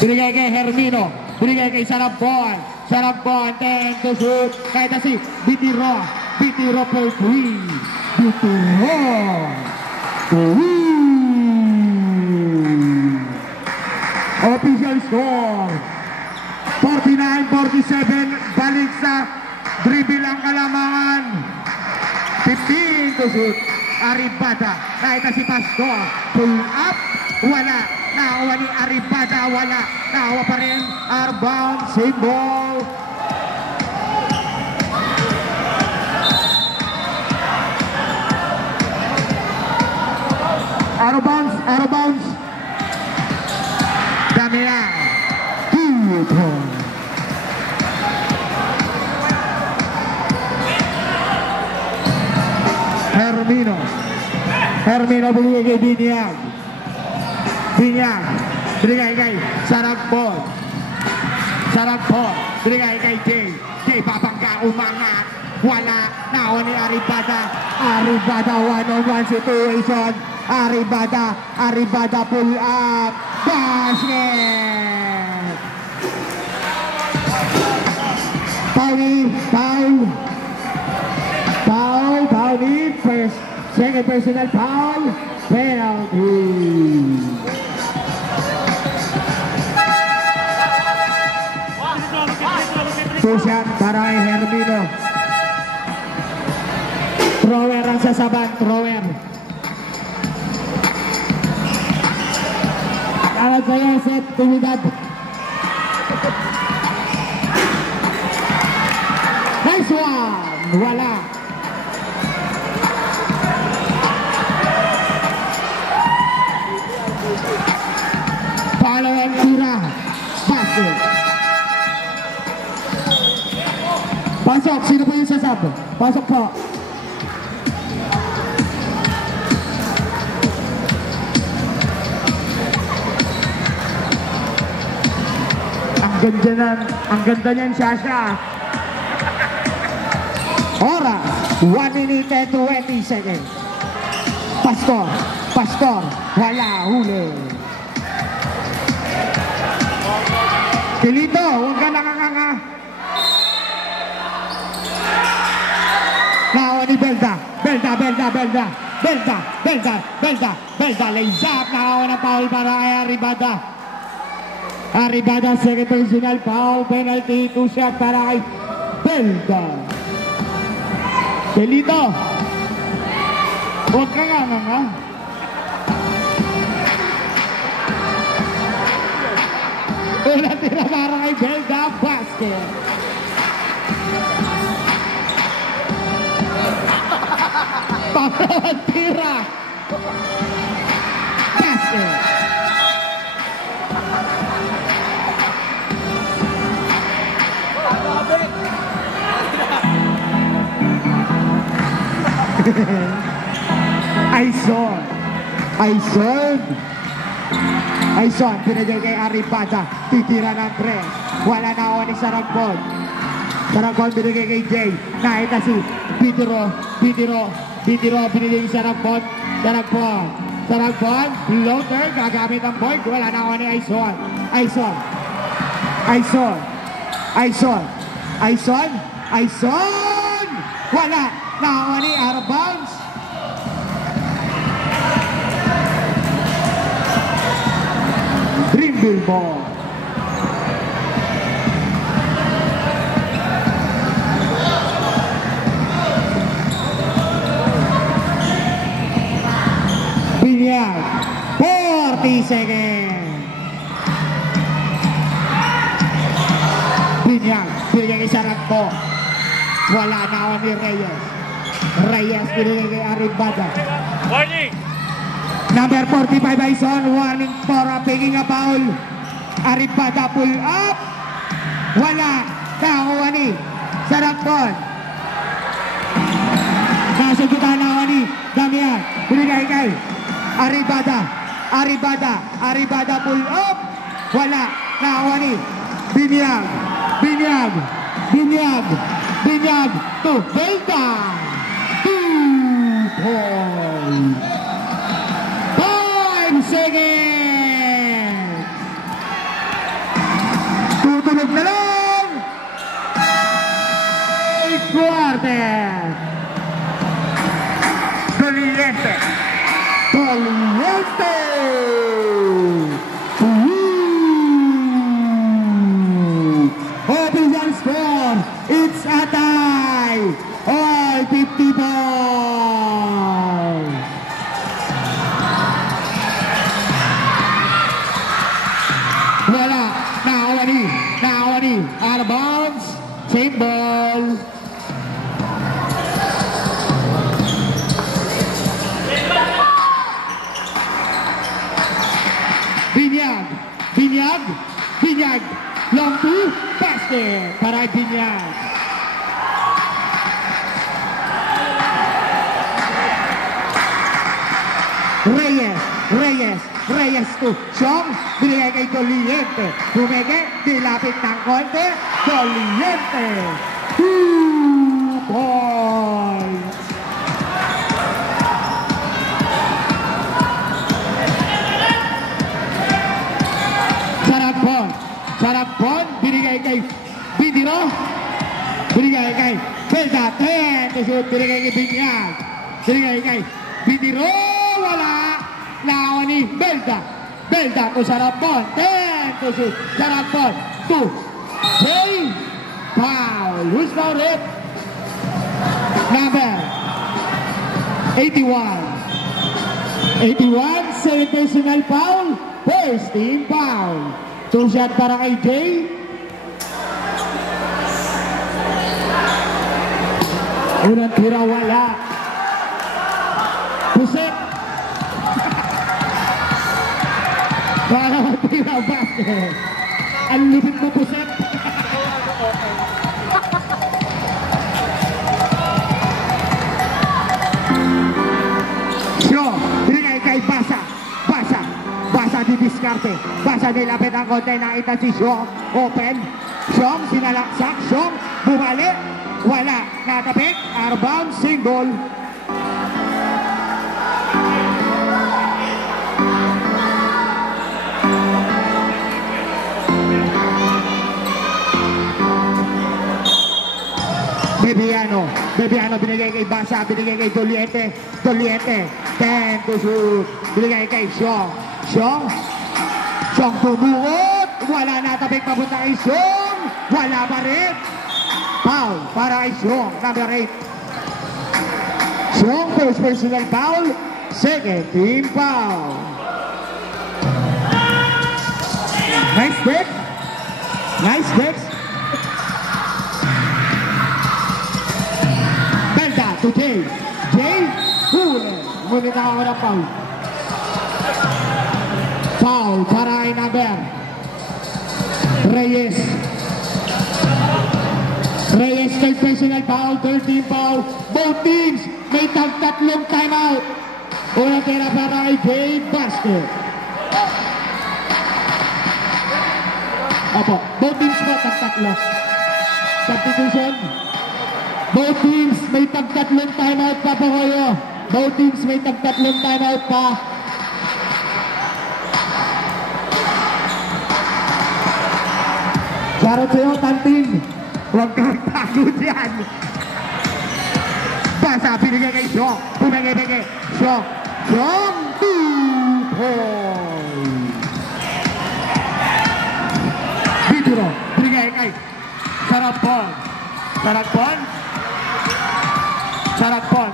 Binigay kay Hermino. Binigay kay Sarabon. 10 to shoot. Kahit si Bitiro for 3. Official score 49-47. Balik sa dribble ang kalamangan. 15 to shoot. Arribada. Kahit si Pastor. Pull up. Wala. Nakawa ni Arribada. Wala. Nakawa pa rin. Outbound. Symbol. Out of bounds. Damian. 2 points. Hermino binigay kay Binyag. Binigay kay Saragpon. Binigay kay Jay. Babangga, umangat. Wala. Naon ni Arribada. 1-on-1 situation. Arribada pull up. Basket. Pauli. Second personal foul. Penalty. Push-up para kay Hermino. Thrower ang sasaban. Alat saya set tumidad. Nice one. Wala. Following tira. Basket. Pasok. Sino po yung sasab? Pasok po. Ang ganda niyan, Shasha. Oras, 1 minute and 20 seconds. Pastor, wala, huli. Kilito, huwag ka nakakanga. Nawa ni Belda. Lays up, nakawa na foul para kay Arribada, second personal foul, penalty, 2 shot para kay Belda. Kelito, huwag ka nga. Una tira para kay Belda, basket. Pangalawang tira. Basket. I saw. Aison, binigay kay Aripata. Titira ng 3. Wala na ako ni Saragbon. Saragbon binigay kay Jay. Nakita si Bidiro. Binigay si Saragbon. Saragbon, floater. Gagamit ang board. Wala na ako ni Aison. Wala na ako ni out of bounds. Greenville ball. Binyag, 40 seconds. Binyag, binigay sa Ragpo. Wala na ako ni Reyes binigay kay Aribada. Warning! Number 45 Aison, warning for picking a foul. Aribada pull up. Wala na ako ni Sarapon. Nasugutan na ako ni Damian. Binigay kay Aribada pull up. Wala na ako ni Binyag to Belda. 2 points. 5 seconds. Tutulog na lang. 8 quarter. Doliente. Official score. It's a tie. All 50 balls. Wala. Nakawani. Out of bounds. Same ball. Binyag. Long two. Basket. Para Binyag. Reyes to Chong, binigay kay Doliente. Dilapit ng konti. Doliente. 2 points. Sarapon, binigay kay Bidiro. Binigay kay Belda. 10 to shoot, binigay kay Binyag. Binigay kay Bidiro. Wala. Now ni Belda to Sarapon. 10 to shoot. Sarapon to Jay. Foul. Who's fouled it? Number 81. 7 personal foul. First team foul. 2 shot para kay Jay. Unang tira wala. Puset. Para matira basket. Ang lupit mo Puset. Show. Binigay kay Basa di diskarte. Basa nilapit ang konti. Nakita si Shong. Open. Shong sinalaksak. Shong bumalik. Wala. Natapik. Out of bounds. Single. Bebiano binigay kay Basa, binigay kay Doliente. 10 to shoot. Binigay kay Shong bumuot. Wala na tabing papunta kay Shong. Wala pa rin. Foul para kay Shong, number 8. Shong, first personal foul. Second team foul. Nice break. To Jay. Ngunit ako ng foul. Foul para kay number Reyes, third personal foul, third team foul. Both teams may tatlong timeout. Unang tira para kay Jay, basket. Opo. Both teams po, tag-tatlo. Substitution. Both teams may tag-tatlong timeout pa po kayo. Both teams may tag-tatlong timeout pa. Charot sa'yo, Tanting. Huwag kang tago dyan. Basa, pinigay kay Shock. Pumigay. Shock. Shock. 2 points. Bituro. Pinigay kay Sarapon.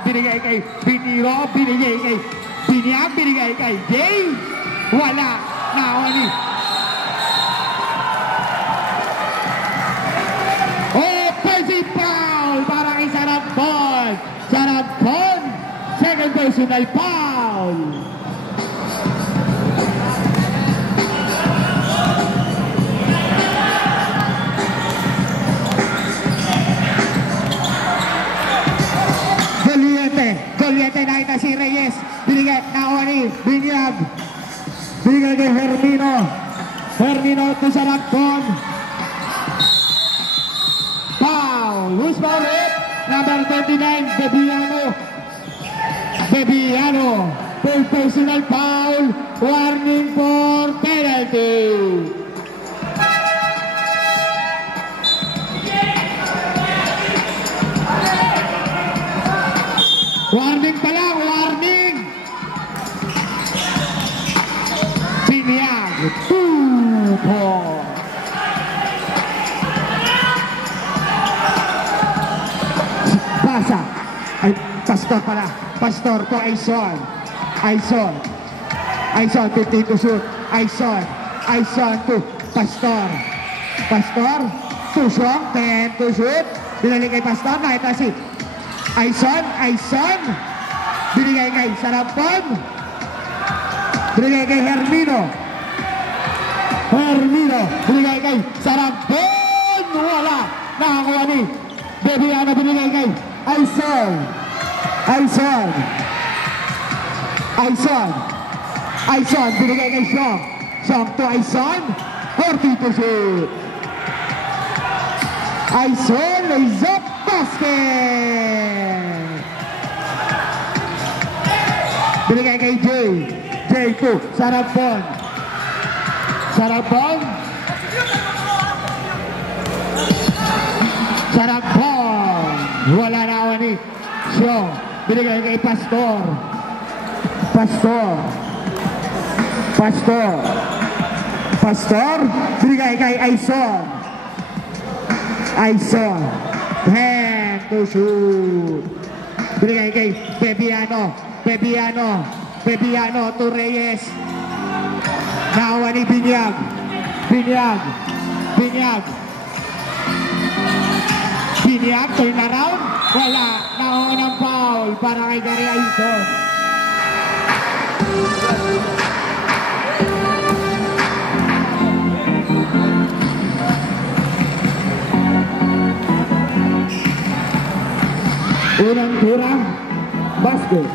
Binigay kay Bitiro. Binigay kay Binyag. Binigay kay Jay. Wala. Nawali. Offensive foul para kay Sarapon. Second personal foul. Goliete nakita si Reyes. Binigay Nawani. Binyag. Binigay kay Hermino to Sarapon. Foul. Who's foul it? Number 39, Bebiano. Full personal foul. Warning for penalty. Warning pa lang, warning. Binyag. 2 points. Basa. Ay, Pastor pala. Pastor to Aison. 50 to shoot. Aison to Pastor. To Shong. 10 to shoot. Binalik kay Pastor. Nakita si Aison. Binigay kay Sarapon. Binigay kay Hermino. Binigay kay Sarapon. Wala. Nakakuha ni Bebiano. Binigay kay Aison. Binigay kay Shong. Shong to Aison. 40 to shoot. Aison lays up basket. Binigay kay Jay to Sarapon. Wala na ako ni Shong. Binigay kay Pastor. Binigay kay Aison. 10 to shoot. Binigay kay Bebiano to Reyes. Nawa ni Binyag. Turn around. Wala. Nawa ng foul para kay Gary Aison. Unang tira, basket.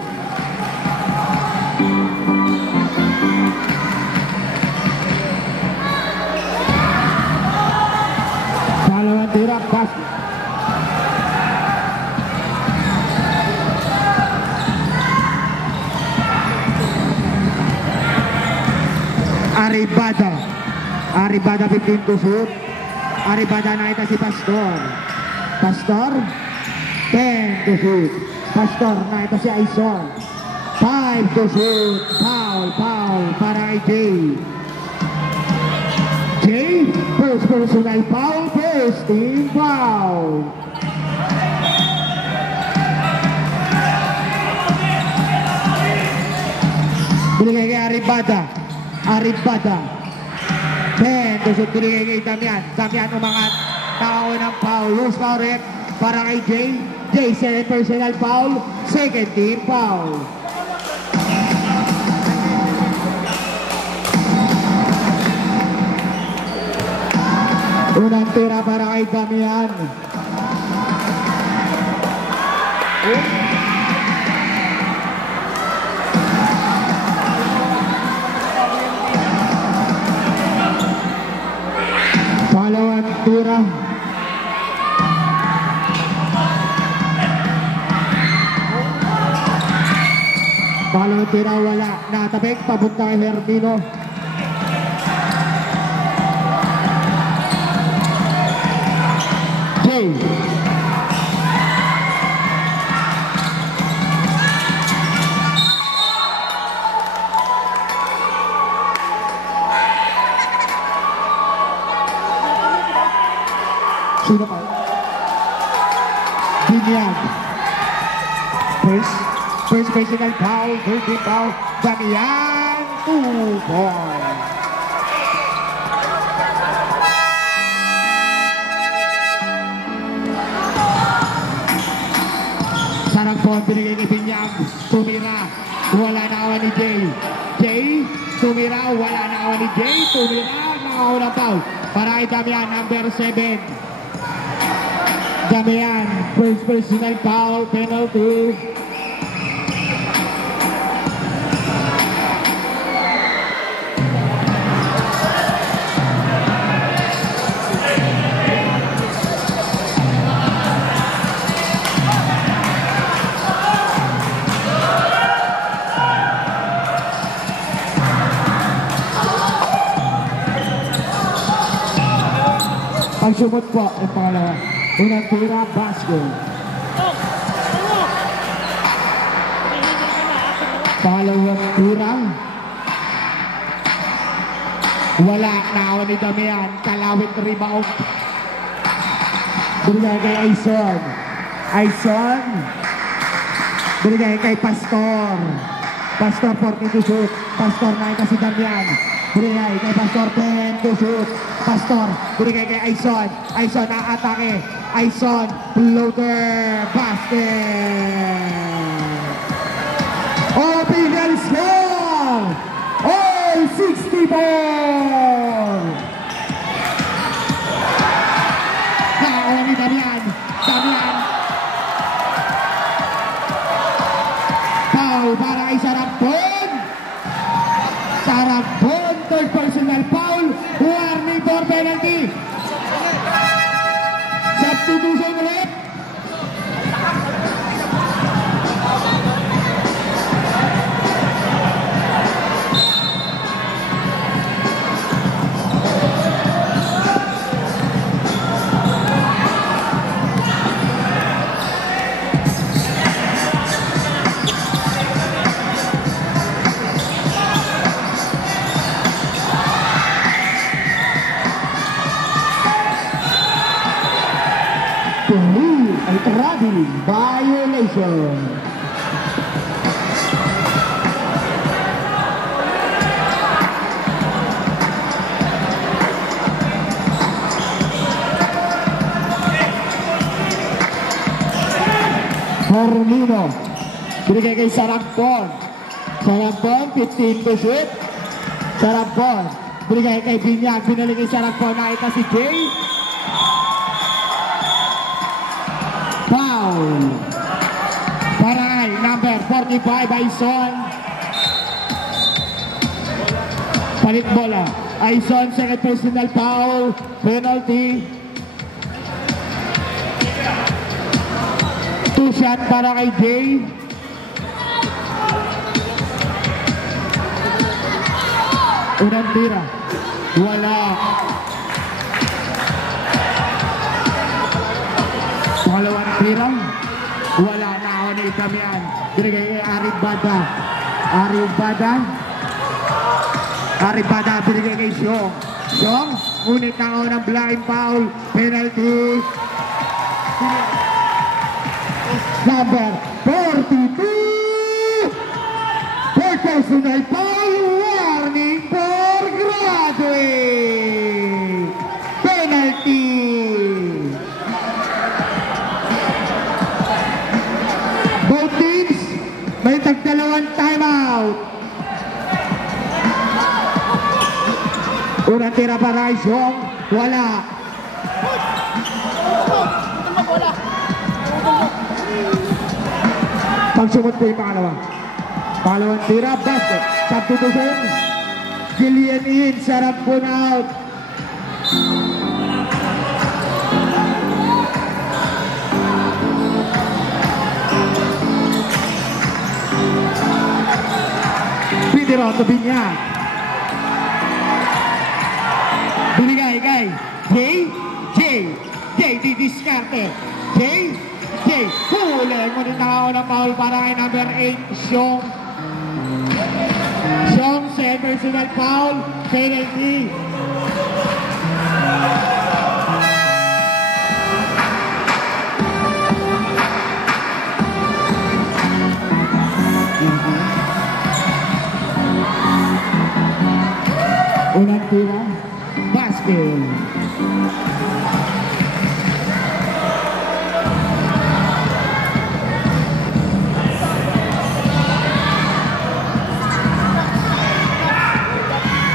Dalawang tira, basket. Arribada 15 to shoot. Arribada nakita si Pastor. 10 to shoot. Pastor nakita si Aison. 5 to shoot. Foul para kay Jay. First personal foul. First team foul. Binigay kay Arribada. 10 to shoot. Binigay kay Damian umangat. Tao ng foul. Loose foul rin para kay Jay, second personal foul. Second team foul. Unang tira para kay Damian. tira. Pangalawang tira, wala. Natabik, papunta kay Hermino. Jay. Sino pa? Binyag. First personal foul, third foul. Damian, 2 points. Sarang po binigay ni Binyag. Tumira. Wala na awan ni Jay. Jay, tumira. Wala na awan ni Jay. Tumira. Nakaunang foul. Para kay Damian, number 7. Damian, first personal foul, penalty. Pagsumot po ang pangalawa. Unang tira, basket. Pangalawang tira. Wala na ako ni Damian. Kalawit rebound. Binigay kay Aison. Aison. Binigay kay Pastor. Pastor 40 to shoot. Pastor 9 kasi Damian. Binigay kay Pastor 10 to shoot. Pastor, binigay kay Aison. Aison na atake. Aison, floater, basket. Official score! All 64! Nakakuha ni Damian. Damian. Foul para kay Sarapon. Sarapon, third personal foul. Warning for penalty. Substitution ulit. Traveling violation. Hermino. Binigay kay Sarapon. Sarapon, 15 to shoot. Sarapon. Binigay kay Binyag. Binalik kay Sarapon. Nakita si Jay. Foul. Paray, number 45, Aison. Palit bola. Aison, second personal foul. Penalty. 2 shot para kay Jay. Unang tira. Wala. Pangalawang tira. Wala na ako ni Damian. Binigay kay Arif Bada. Arif Bada. Arif Bada binigay kay Xiong. Xiong, ngunit na ako ng blind foul. Penalty. Number 42. For personal foul. Warning for graduate. Penalty. Both teams may tagdalawang timeout. Unang tira para kay Xiong. Wala. Pagsumot po yung pangalawa. Pangalawang tira, basket. Substitution. Gillian in, Sarapon out. Tiro to Binyag. Binigay kay J didiskarte. J huli. Ngunit nakakaw ng foul para kay number 8, Xiong. Xiong, set personal foul, penalty. Unang tira, basket.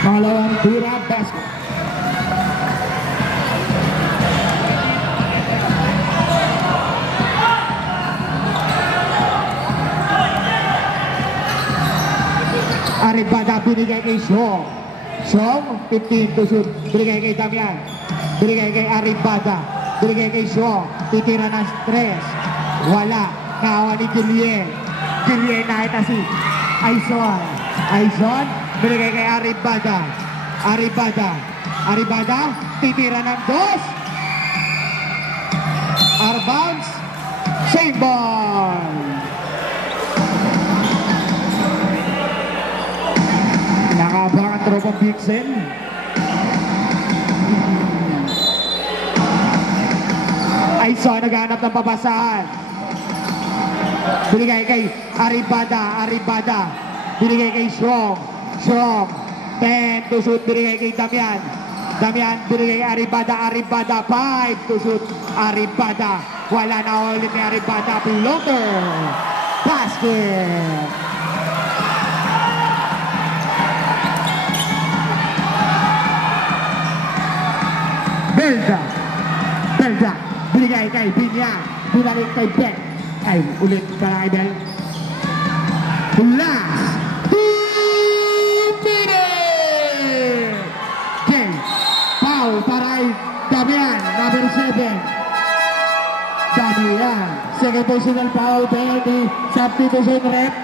Pangalawang tira, basket. Aribada binigay kay Xiong. Xiong, 15 to shoot. Binigay kay Damian. Binigay kay Aribada. Binigay kay Xiong. Titira ng stress. Wala. Nakawa ni Julien. Julien nakita si Aizon. Aizon, binigay kay Aribada. Aribada, titira ng dos. Arbounce. Save ball. Nakabang ang tropong Vixen. Aizon naghanap ng papasahan. Binigay kay Aribada. Binigay kay Xiong. 10 to shoot. Binigay kay Damian. Binigay kay Aribada. 5 to shoot. Aribada. Wala na ulit ni Aribada. Floater. Basket. Belda. Binigay kay Binyag. Binalik kay Ben. Ay, ulit para kay Ben. Last 2 minutes. Okay. Foul para kay Damian. Number 7. Damian. Second personal foul. Penalty. Substitution rep.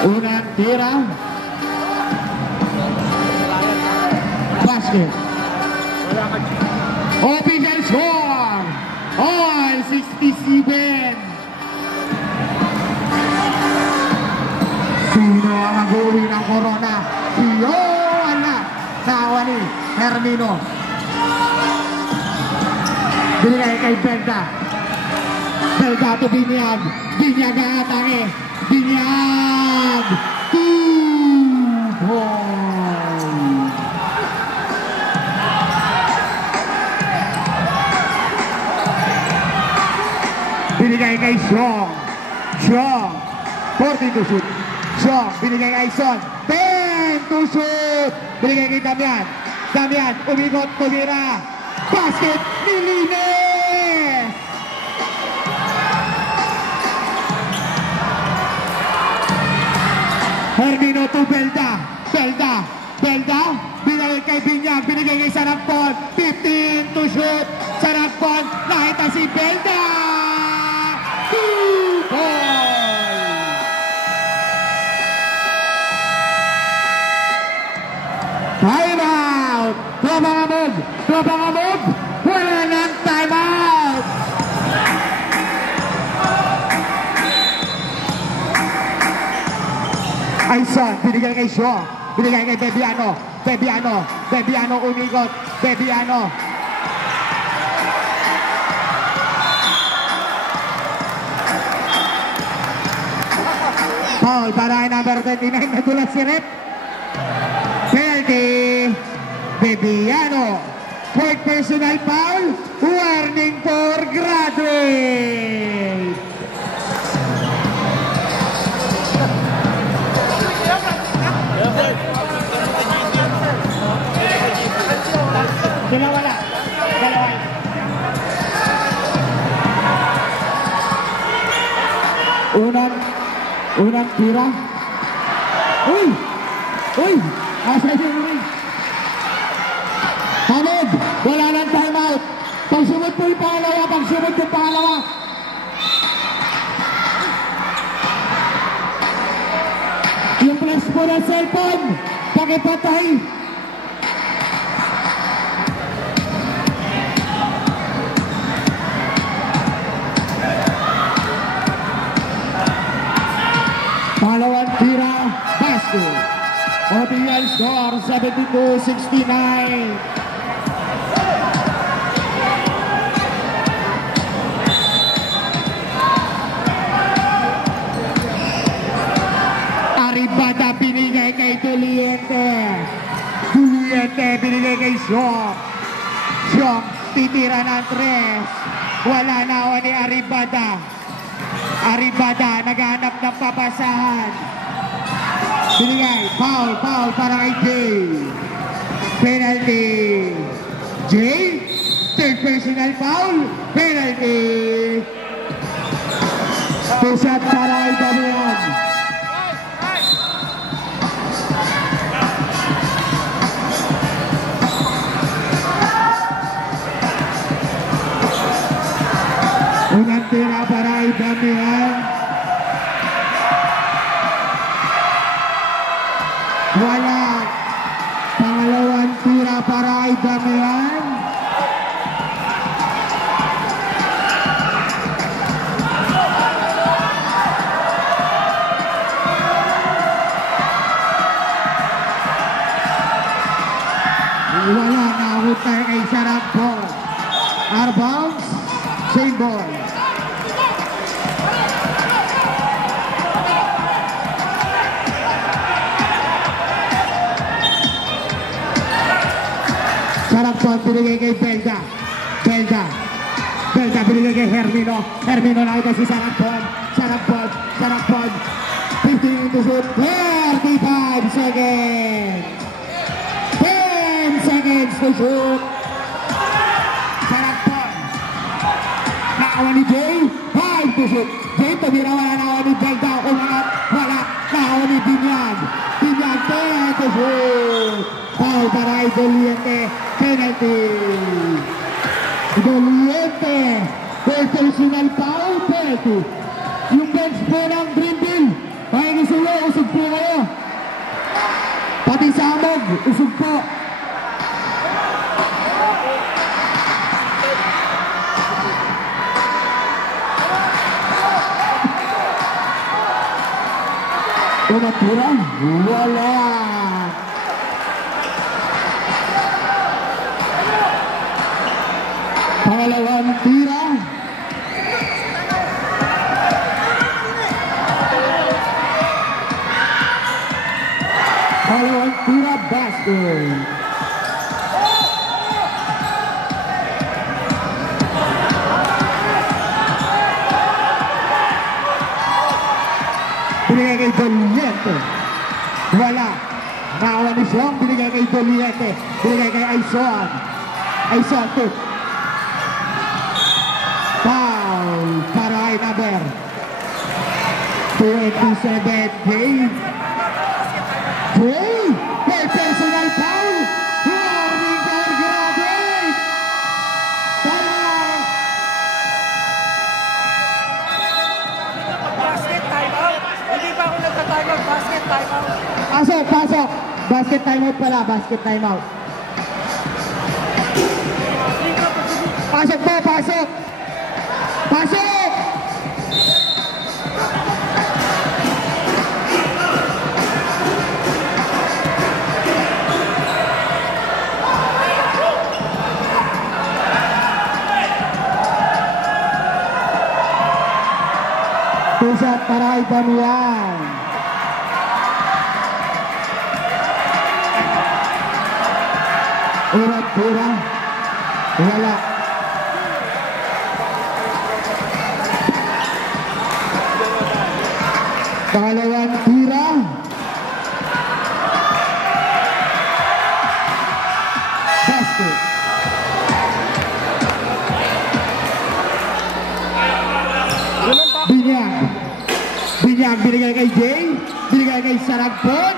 Unang tira. Basket. Official score. All 67. Sino ang mag-uwi ng corona? Wala. Nawa ni Hermino. Binigay kay Belda to Binyag. Binyag ang atake. Binyag! 2 points! Binigay kay Xiong. 40 to shoot. Xiong, binigay kay Aizon. 10 to shoot. Binigay kay Damian. Umigot, tumira. Basket, nilinis! Hermino to Belda. Binigay kay Binyag. Binigay kay Sanagpon. 15 to shoot. Sanagpon. Nakita si Belda. 2 points. Time out. Tropa Wala ng time out. Aizon, binigay kay Xiong. Binigay kay Bebiano. Umigot. Foul para kay number 29. Nadulas si Rep. Penalty. Bebiano. Fourth personal foul. Warning for graduate. Dalawa. Unang tira. Uy! Asa yung ring. Hamid! Wala ng timeout. Pagsunod po yung pangalawa. Pagsunod po yung pangalawa. Yung flash po ng cellphone. Pakipatay. Pangalawang tira, basket. OBL score, 72-69. Aribada binigay kay Duliente. Duliente binigay kay Syok. Syok titira ng 3. Wala na ako ni Aribada. Aribada naghahanap ng papasahan. Binigay, foul para kay Jay. Penalty. Jay, third personal foul. Penalty. Two-shot para kay Damian. Unang tira para kay Damian. Wala. Pangalawang tira para kay Damian. Wala. Nahutay kay Sarap ball. Out of bounds. Same ball. Sarapon binigay kay Belda. Belda binigay kay Hermino. Hermino nakita si Sarapon. Sarapon. 15 to shoot. 35 seconds. 10 seconds to shoot. Sarapon. Nakawan ni Jay. 5 to shoot. Jay tumira, wala nakawan ni Belda. Umangat. Wala. Nakawan ni Binyag. 10 to shoot. Foul para kay Doliente. Penalty. Doliente. Personal foul. Penalty. Yung bench po ng Greenville. Pakingisulo. Usog po kayo. Pati Samog. Usog po. Unang tira. Wala. Pangalawang tira. Pangalawang tira, basket. Binigay kay Doliente. Wala. Nakawan ni Sean. Binigay kay Doliente. Binigay kay Aison. Aison to. Foul para kay number 27. Jay. May personal foul. Warning foul. Grabe. Basket timeout. Hindi pa ako nagta-timeout. Basket timeout. Pasok. Basket timeout pala. Basket timeout. Pasok po. Pasok. Two-shot para kay Damian. Unang tira. Wala. Pangalawang tira. Basket. Binyag binigay kay Jay. Binigay kay Saragpon.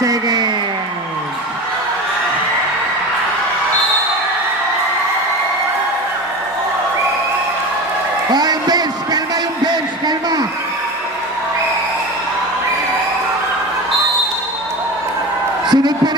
seconds. Yung bench, kalma yung bench, kalma. Sunod pa